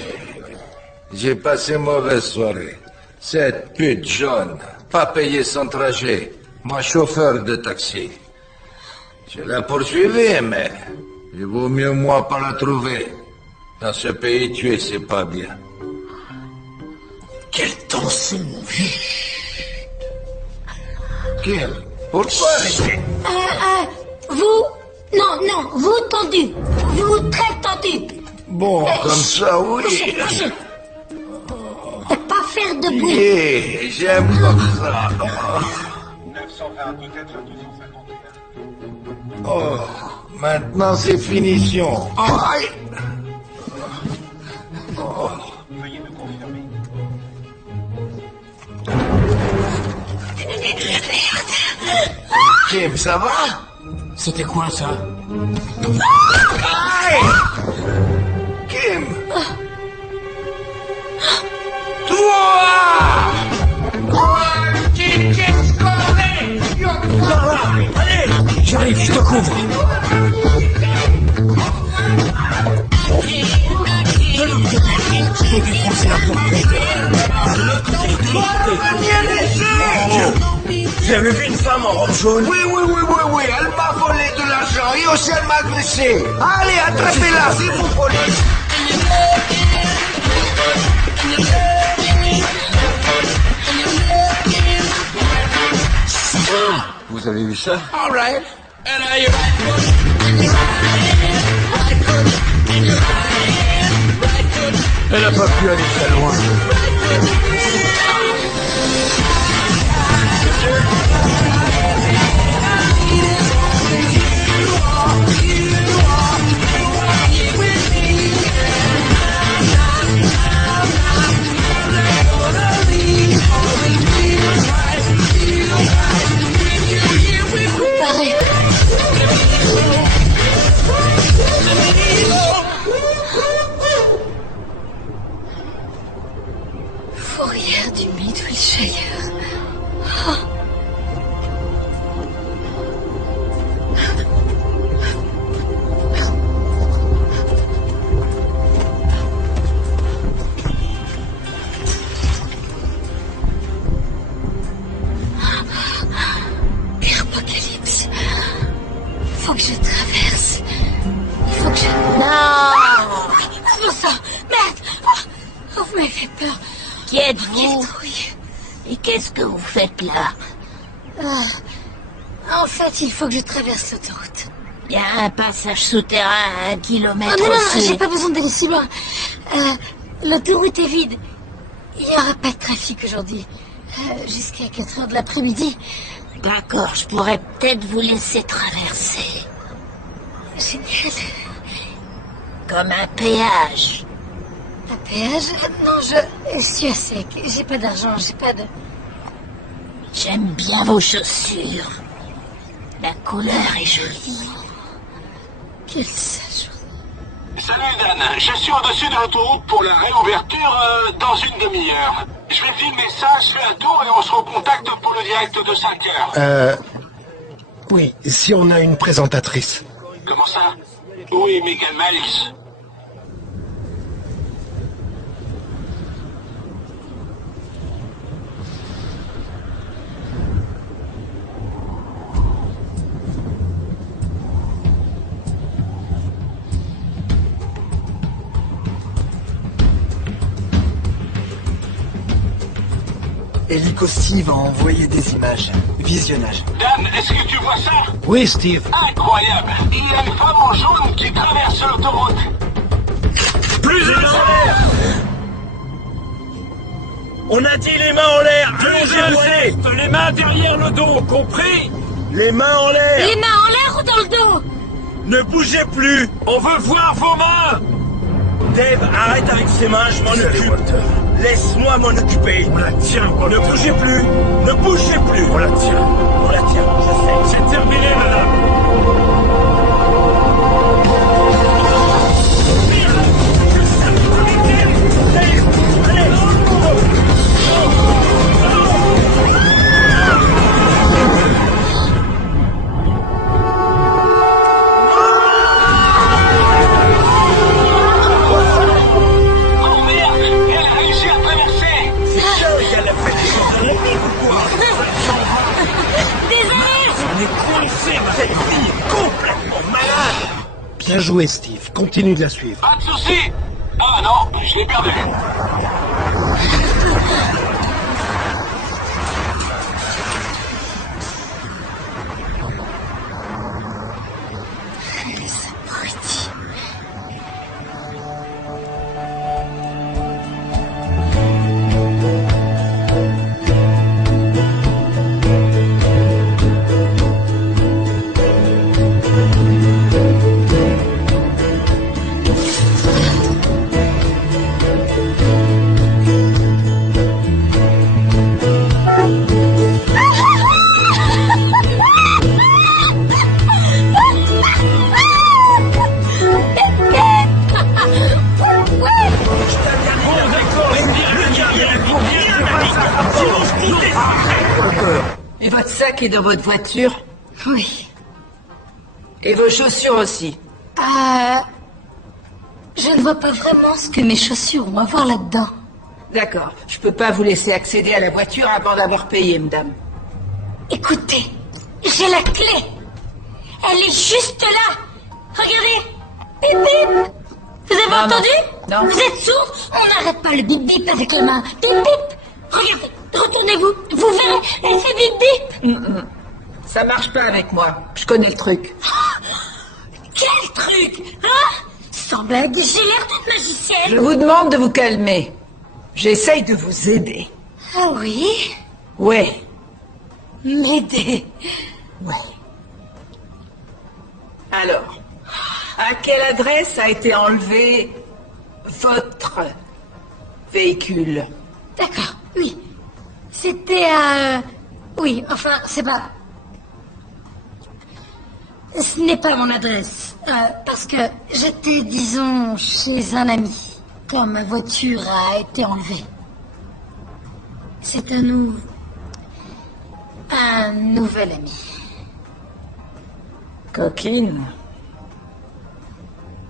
J'ai passé mauvaise soirée. Cette pute jaune, pas payé son trajet. Moi, chauffeur de taxi. Je l'ai poursuivi, mais il vaut mieux moi pas la trouver. Dans ce pays, tuer, c'est pas bien. Quel temps c'est, mon vieux? Kim, pourquoi arrêter? Vous... Non, vous tendu. Vous très tendu. Bon, comme ça, oui. Pas faire de bruit. Oui, j'aime comme ça. 920, peut-être un 251. Oh, maintenant c'est finition. Aïe. Oh. Veuillez me confirmer. Kim, ça va? C'était quoi, ça? Aïe! Kim! Allez, j'arrive, je te couvre. De l'autre côté, je peux défoncer la porte. De l'autre côté, de l'autre côté. Vous avez vu une femme en robe jaune? Oui, elle m'a volé de l'argent et aussi elle m'a agressé. Allez, attrapez-la, s'il vous plaît. Vous avez vu ça? All right. And I... Elle a pas pu aller très loin. Pareil. Fourrière du Midwillshire. Oh. Apocalypse. Faut que je traverse. Il faut que je... Non! Comment ça? Merde! Oh, vous m'avez fait peur. Qui êtes-vous? Et qu'est-ce que vous faites là? En fait, il faut que je traverse l'autoroute. Il y a un passage souterrain à 1 kilomètre Oh non, au sud. j'ai pas besoin d'aller si loin. L'autoroute est vide. Il n'y aura pas de trafic aujourd'hui. Jusqu'à 4 heures de l'après-midi. D'accord, je pourrais peut-être vous laisser traverser. Génial. Comme un péage. Un péage? Non, je suis à sec. J'ai pas d'argent, j'ai pas de... J'aime bien vos chaussures. La couleur est jolie. Quel sage. Salut Dan, je suis au-dessus de l'autoroute pour la réouverture dans une demi-heure. Je vais filmer ça, je fais un tour et on se recontacte pour le direct de 5 heures. Oui, si on a une présentatrice. Comment ça? Oui, Megan Miles. Hélico Steve a envoyé des images. Visionnage. Dan, est-ce que tu vois ça? Oui, Steve. Incroyable. Il y a une femme en jaune qui traverse l'autoroute. Plus de mains en l'air! On a dit les mains en l'air! Allongez-vous! Les mains derrière le dos, compris? Les mains en l'air! Les mains en l'air ou dans le dos? Ne bougez plus! On veut voir vos mains! Dave, arrête avec ses mains, je m'en occupe. Laisse-moi m'en occuper. On la tient, Ne bougez plus! Ne bougez plus! On la tient. On la tient, je sais. C'est terminé, madame. Oh merde, elle a réussi à traverser. Elle a fait des choses olympiques ou quoi? Désolé! On est coincé, cette fille est complètement malade! Bien joué, Steve. Continue de la suivre. Pas de soucis. Ah non, je l'ai perdu. Et votre sac est dans votre voiture? Oui. Et vos chaussures aussi? Je ne vois pas vraiment ce que mes chaussures ont à voir là-dedans. D'accord. Je peux pas vous laisser accéder à la voiture avant d'avoir payé, madame. Écoutez, j'ai la clé. Elle est juste là. Regardez. Bip bip. Vous avez entendu? Non. Vous êtes sourds? On n'arrête pas le bip bip avec la main. Bip bip. Regardez, retournez-vous. Vous verrez, elle fait bip bip. Ça marche pas avec moi. Je connais le truc. Quel truc, hein? Sans blague, j'ai l'air d'une magicienne. Je vous demande de vous calmer. J'essaye de vous aider. Ah oui? Ouais. M'aider. Ouais. Alors, à quelle adresse a été enlevé votre véhicule? D'accord, oui. C'était à... Oui, enfin, c'est pas... Ce n'est pas mon adresse. Parce que j'étais, disons, chez un ami. Quand ma voiture a été enlevée. C'est à nous... un nouvel ami. Coquine.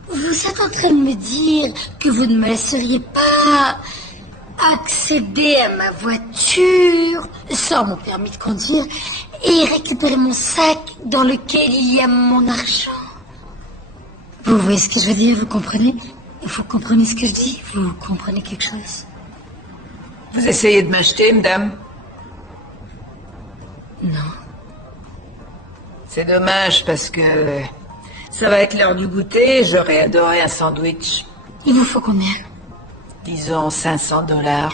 Vous êtes en train de me dire que vous ne me laisseriez pas accéder à ma voiture sans mon permis de conduire et récupérer mon sac dans lequel il y a mon argent. Vous voyez ce que je veux dire, vous comprenez? Vous comprenez ce que je dis? Vous comprenez quelque chose? Vous essayez de m'acheter, madame? Non. C'est dommage parce que ça va être l'heure du goûter. J'aurais adoré un sandwich. Il vous faut combien? Disons $500.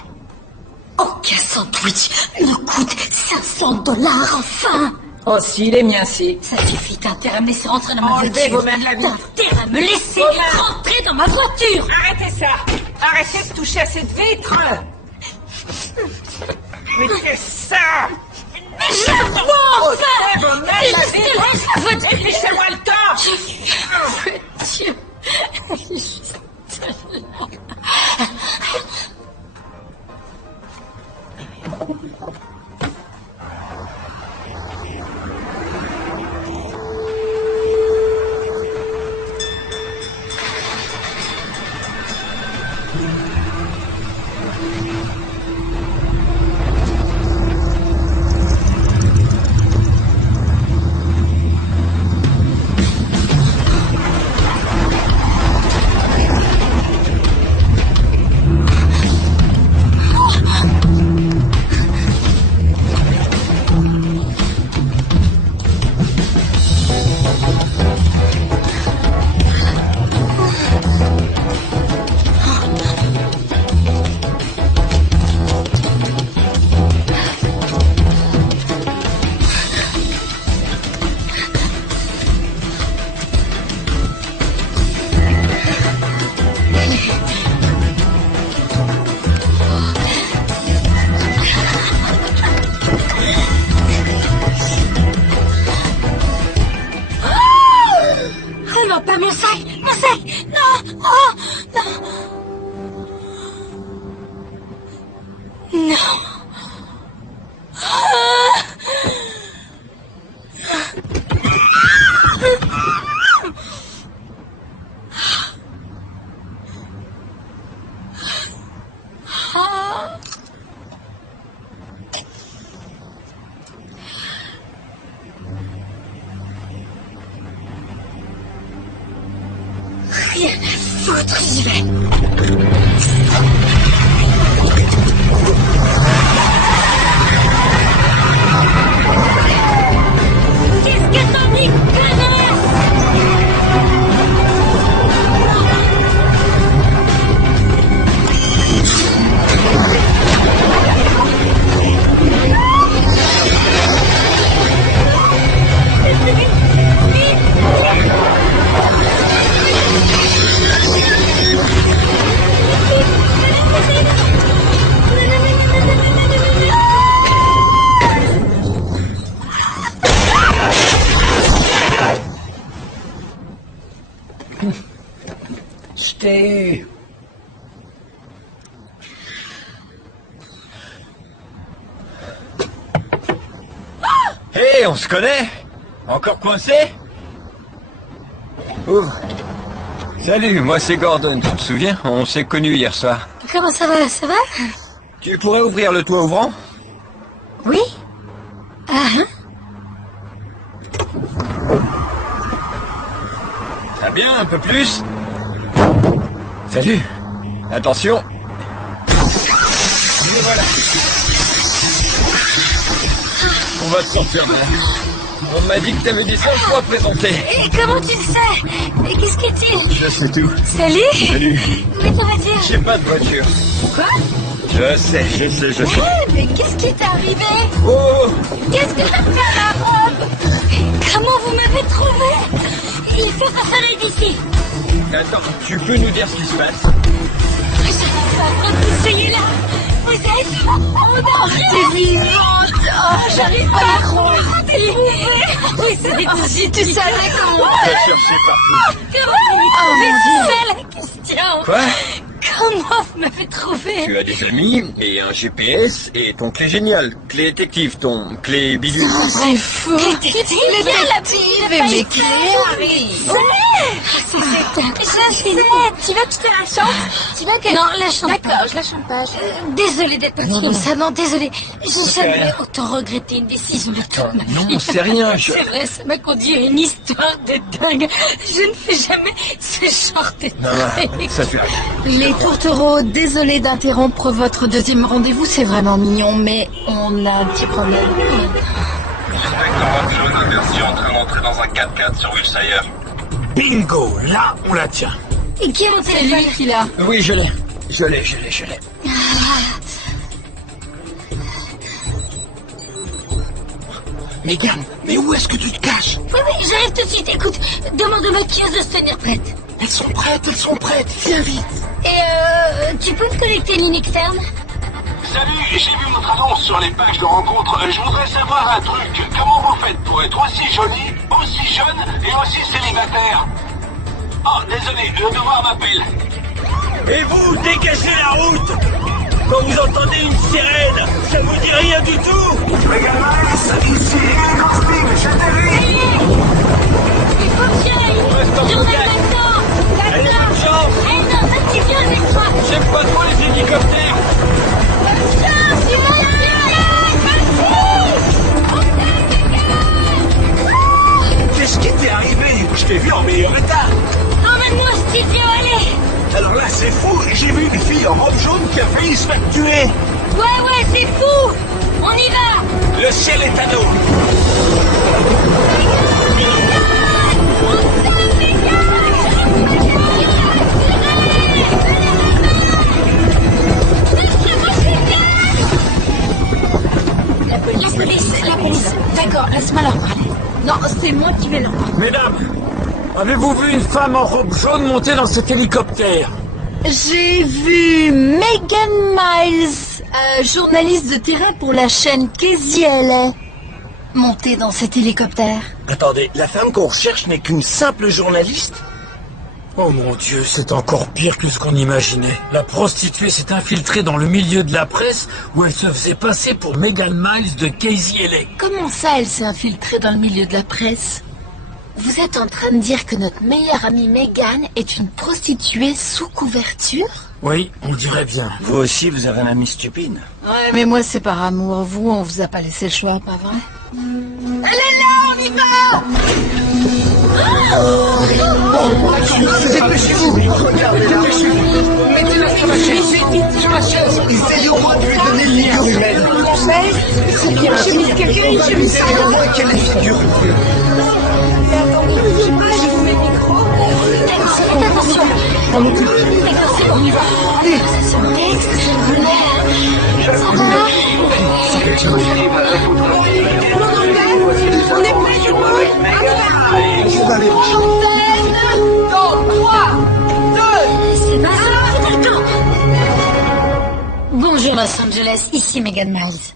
Aucun sandwich ne coûte $500, enfin! Oh si, les miens si. Ça suffit, t'as intérêt à me laisser rentrer dans ma Enlevez voiture. vos mains de la vie. T'as intérêt à me laisser rentrer dans ma voiture. Arrêtez ça. Arrêtez de toucher à cette vitre. Mais qu'est-ce ça? Je vois enfin! Vos mains de la vitre. Dieu! Laissez-moi le temps. Dieu! Elle est juste là. Pas mon sac! Mon sac! Non! Oh! Non! Non! Rien à foutre, j'y vais. Qu'est-ce que t'en dis, connasse? Je t'ai eu. Hé, on se connaît? Encore coincé? Ouvre. Salut, moi c'est Gordon, tu te souviens? On s'est connus hier soir. Comment ça va? Ça va? Tu pourrais ouvrir le toit ouvrant? Oui? Ah, hein? bien, un peu plus. Salut. Attention. Et voilà. On va te sortir là. On m'a dit que t'avais dit 5 fois présenter. Et comment tu le sais? Et qu'est-ce qu'est-il? Je sais tout. Salut. Salut. Mais ta voiture? J'ai pas de voiture. Quoi? Je sais. Mais qu'est-ce qui t'est arrivé? Oh! Qu'est-ce que t'as fait à ma robe? Comment vous m'avez trouvé? Il faut qu'on s'arrête d'ici. Attends, tu peux nous dire ce qui se passe? Soyez là. Vous êtes... Oh non, t'es vivante. Oh, j'arrive pas à croire. T'es vivante. Oui, c'est possible. Tu savais comment T'as cherché partout. Comment vous m'avez trouvé? C'est la question. Quoi? Comment vous m'avez trouvé? Tu as des amis, et un GPS, et ton clé génial. Clé détective, ton clé bidule. C'est fou. Clé détective, mais mes clés. Je sais. Tu veux que je te la chante? Tu veux que... Non, la chante pas. D'accord, je la chante pas. Désolée d'être partie comme ça. Non, désolée. J'ai jamais autant regretté une décision de toute ma vie. Non, c'est rien. C'est vrai, ça m'a conduit à une histoire de dingue. Je ne fais jamais ce genre de trucs. Ça fait rien. Les tourtereaux, désolé d'interrompre votre deuxième rendez-vous, c'est vraiment mignon, mais on a un petit problème. Inspecteur Rob Jaune averti en train d'entrer dans un 4x4 sur Wilshire. Bingo, là, on la tient. Et qui est mon C'est lui téléphone? qui l'a. Oui, je l'ai. Je l'ai. Megan, mais où est-ce que tu te caches? Oui, j'arrive tout de suite. Écoute, demande aux maquilleuses de se tenir prêtes. Elles sont prêtes. Viens vite. Et tu peux me connecter une ligne externe? Salut, j'ai vu votre annonce sur les pages de rencontres. Je voudrais savoir un truc. Comment vous faites pour être aussi jolie, aussi jeune et aussi célibataire? Oh, désolé, le devoir m'appelle. Et vous, dégagez la route! Quand vous entendez une sirène, ça vous dit rien du tout? Ici, je t'arrive. Il faut que j'aille. On reste en J'en ai contact. maintenant. Allez, bonne chance. Eh non, ça tu viens avec toi. J'aime pas trop les hélicoptères. Bonne chance, tu vas là. Qu'est-ce qui t'est arrivé? Je t'ai vu en meilleur état. Emmène-moi au studio, allez. Alors là, c'est fou. J'ai vu une fille en robe jaune qui a failli se faire tuer. Ouais, c'est fou. On y va. Le ciel est à nous. La police. D'accord, laisse-moi leur parler. Non, c'est moi qui vais leur parler. Mesdames, avez-vous vu une femme en robe jaune monter dans cet hélicoptère? J'ai vu Megan Miles, journaliste de terrain pour la chaîne KZLA, monter dans cet hélicoptère. Attendez, la femme qu'on recherche n'est qu'une simple journaliste? Oh mon Dieu, c'est encore pire que ce qu'on imaginait. La prostituée s'est infiltrée dans le milieu de la presse où elle se faisait passer pour Megan Miles de KZLA. Comment ça, elle s'est infiltrée dans le milieu de la presse? Vous êtes en train de dire que notre meilleure amie Megan est une prostituée sous couverture? Oui, on le dirait bien. Vous aussi, vous avez un ami stupide. Ouais, mais moi c'est par amour. Vous, on vous a pas laissé le choix, pas vrai? Elle est là, on y va! Dépêchez-vous. Regardez, dépêchez-vous. Mettez-la sur la chaise. Sur la chaise. Essayez au moins de lui donner une figure humaine. C'est bien, j'ai mis quelqu'un, j'ai mis ça. Essayez au moins qu'elle ait figure. Mais attendez, bougez pas, je vous mets le micro. Faites attention. D'accord, c'est bon. On y va. Allez. On est prêts, tout le monde. Je vais aller. Dans 3, 2, C'est pas ça, c'est temps. Bonjour Los Angeles, ici Megan Miles.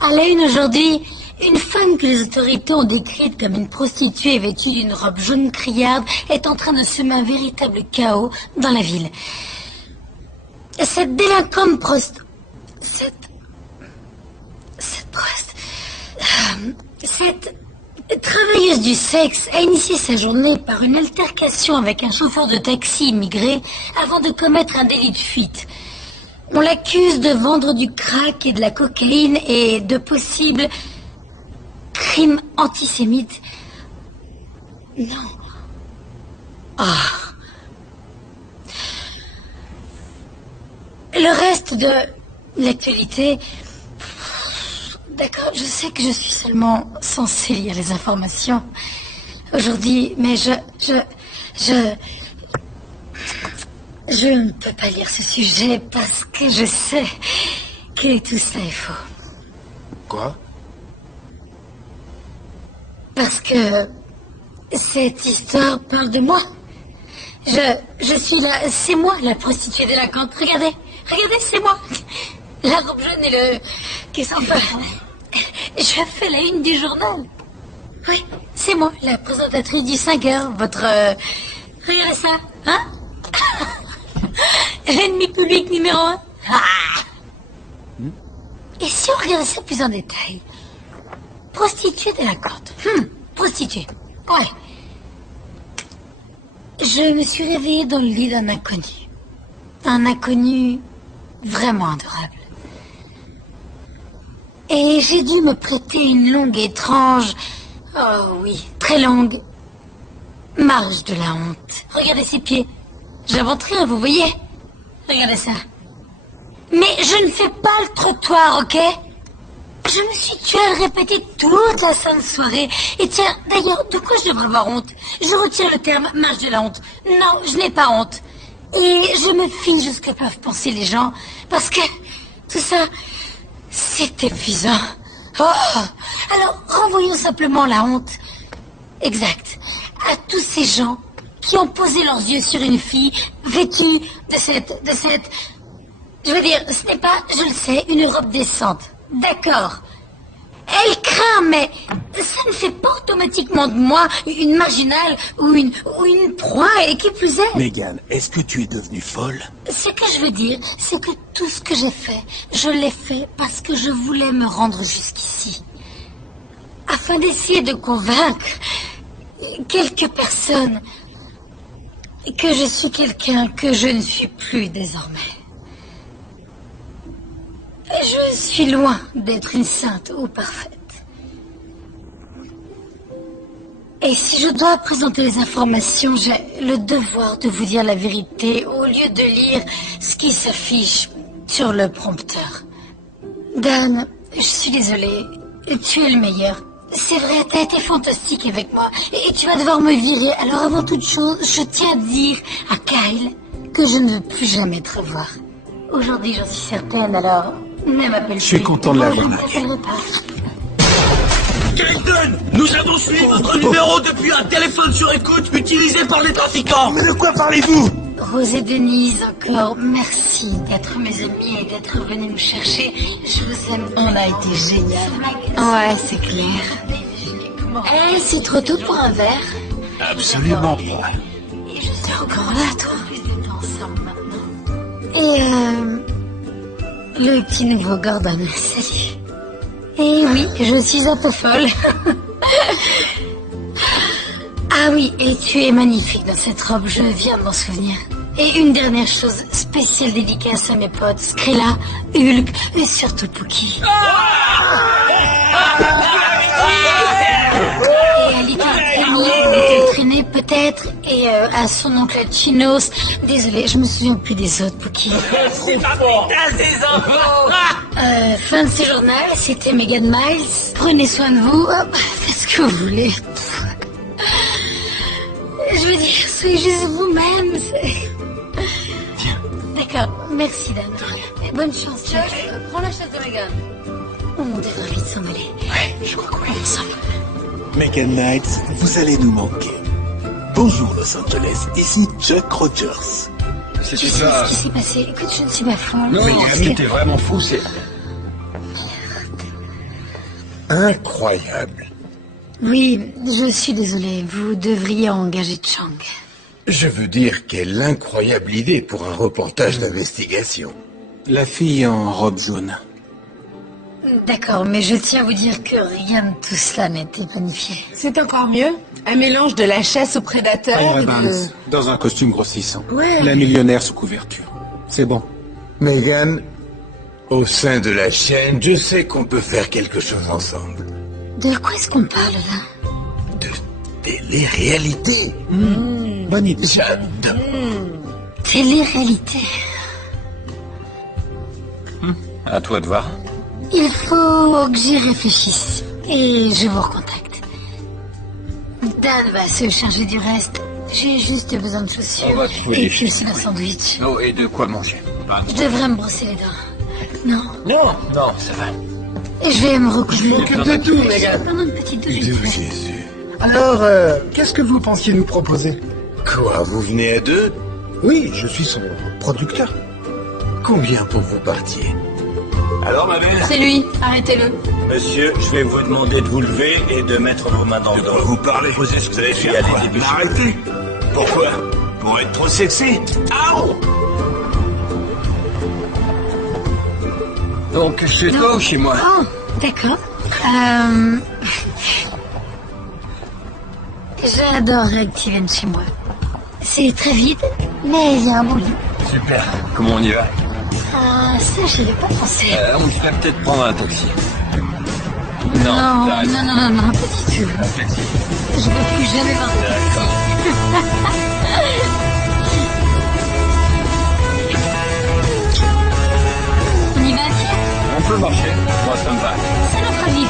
À la une aujourd'hui, une femme que les autorités ont décrite comme une prostituée vêtue d'une robe jaune criarde est en train de semer un véritable chaos dans la ville. Cette délinquante cette travailleuse du sexe a initié sa journée par une altercation avec un chauffeur de taxi immigré avant de commettre un délit de fuite. On l'accuse de vendre du crack et de la cocaïne et de possibles crimes antisémites. Non. Ah. Le reste de l'actualité... D'accord, je sais que je suis seulement censée lire les informations aujourd'hui, mais je ne peux pas lire ce sujet parce que je sais que tout ça est faux. Quoi? Parce que cette histoire parle de moi. Je suis là, c'est moi la prostituée délinquante. Regardez, c'est moi. La robe jaune et le... Qu'est-ce qu'on fait? Je fais la une du journal. Oui, c'est moi, la présentatrice du 5 heures, votre... Regardez ça, hein? L'ennemi public numéro 1. Et si on regardait ça plus en détail? Prostituée délinquante. Prostituée. Ouais. Je me suis réveillée dans le lit d'un inconnu. Un inconnu vraiment adorable. Et j'ai dû me prêter une longue et étrange... Oh oui, très longue... marche de la honte. Regardez ses pieds. J'invente rien, vous voyez? Regardez ça. Mais je ne fais pas le trottoir, ok? Je me suis tuée à le répéter toute la sainte soirée. Et tiens, d'ailleurs, de quoi je devrais avoir honte? Je retire le terme marche de la honte. Non, je n'ai pas honte. Et je me fiche de ce que peuvent penser les gens. Parce que tout ça, c'est épuisant. Oh, alors, renvoyons simplement la honte. Exact. À tous ces gens qui ont posé leurs yeux sur une fille vêtue de cette... Je veux dire, ce n'est pas, je le sais, une robe décente. D'accord. Elle craint, mais ça ne fait pas automatiquement de moi une marginale ou une proie, et qui plus est. Megan, est-ce que tu es devenue folle? Ce que je veux dire, c'est que tout ce que j'ai fait, je l'ai fait parce que je voulais me rendre jusqu'ici. Afin d'essayer de convaincre quelques personnes que je suis quelqu'un que je ne suis plus désormais. Je suis loin d'être une sainte ou parfaite. Et si je dois présenter les informations, j'ai le devoir de vous dire la vérité au lieu de lire ce qui s'affiche sur le prompteur. Dan, je suis désolée, tu es le meilleur. C'est vrai, t'as été fantastique avec moi et tu vas devoir me virer. Alors avant toute chose, je tiens à dire à Kyle que je ne veux plus jamais te revoir. Aujourd'hui, j'en suis certaine, alors ne m'appelle plus. Je suis content de l'avoir là. Clayton, nous avons suivi votre numéro depuis un téléphone sur écoute utilisé par les trafiquants. Mais de quoi parlez-vous? Rose et Denise, encore merci d'être mes amis et d'être venus me chercher. Je vous aime. On a été génial. Ouais, c'est clair. Eh, c'est trop tôt pour un verre? Absolument pas. Et je suis encore là, toi. Ensemble maintenant. Et le petit nouveau Gordon, salut. Et oui, je suis un peu folle. Ah oui, et tu es magnifique dans cette robe, je viens de m'en souvenir. Et une dernière chose, spéciale dédicace à mes potes, Skrilla, Hulk et surtout Pookie. Et à Little Traîné peut-être, et à son oncle Chinos. Désolé, je me souviens plus des autres, Pookie. Fin de ce journal, c'était Megan Miles. Prenez soin de vous, faites ce que vous voulez. Je veux dire, soyez juste vous-même. D'accord, merci Dan. Bonne chance. Prends la chaise de Megan. On devrait vite s'en aller. Ouais, je crois qu'on va ensemble. Megan Knight, vous allez nous manquer. Bonjour Los Angeles, ici Chuck Rogers. C'est ça. Ce qui s'est passé. Écoute, je ne suis pas folle. Non, Megan, t'es vraiment fou, c'est... Incroyable. Oui, je suis désolée. Vous devriez engager Chang. Je veux dire, quelle incroyable idée pour un reportage d'investigation. La fille en robe jaune. D'accord, mais je tiens à vous dire que rien de tout cela n'était planifié. C'est encore mieux. Un mélange de la chasse aux prédateurs et de... Dans un costume grossissant. Ouais. La millionnaire sous couverture. C'est bon. Megan, au sein de la chaîne, je sais qu'on peut faire quelque chose ensemble. De quoi est-ce qu'on parle là? Télé-réalité. Bonne idée. J'adore. Télé-réalité. À toi de voir. Il faut que j'y réfléchisse. Et je vous recontacte. Dan va se charger du reste. J'ai juste besoin de chaussures. On va trouver Et des puis aussi choses, d'un oui. sandwich. Oh, et de quoi manger. Je devrais me brosser les dents. Non. Non, non, ça va. Et je vais me recoucher. Je m'occupe de tout, Megan. Pendant une petite douche. vite fait. Alors, qu'est-ce que vous pensiez nous proposer? Quoi, vous venez à deux? Oui, je suis son producteur. Combien pour que vous partiez? Alors, ma belle? C'est lui, arrêtez-le. Monsieur, je vais vous demander de vous lever et de mettre vos mains dans le dos. De quoi vous parlez? Posez ce que vous avez fait aller début. Arrêtez! Pourquoi? Pour être trop sexy? Aouh! Donc, chez toi ou chez moi? Oh, d'accord. J'adorerais que tu viennes chez moi. C'est très vide, mais il y a un bon lit. Super. Comment on y va? Ah, ça, je n'y ai pas pensé. On devrait peut-être prendre un taxi. Non, t'as raison. non, pas du tout. Un taxi. Je ne veux plus jamais voir de taxi. On y va à pied? On peut marcher. Moi, ça me va. C'est notre avis.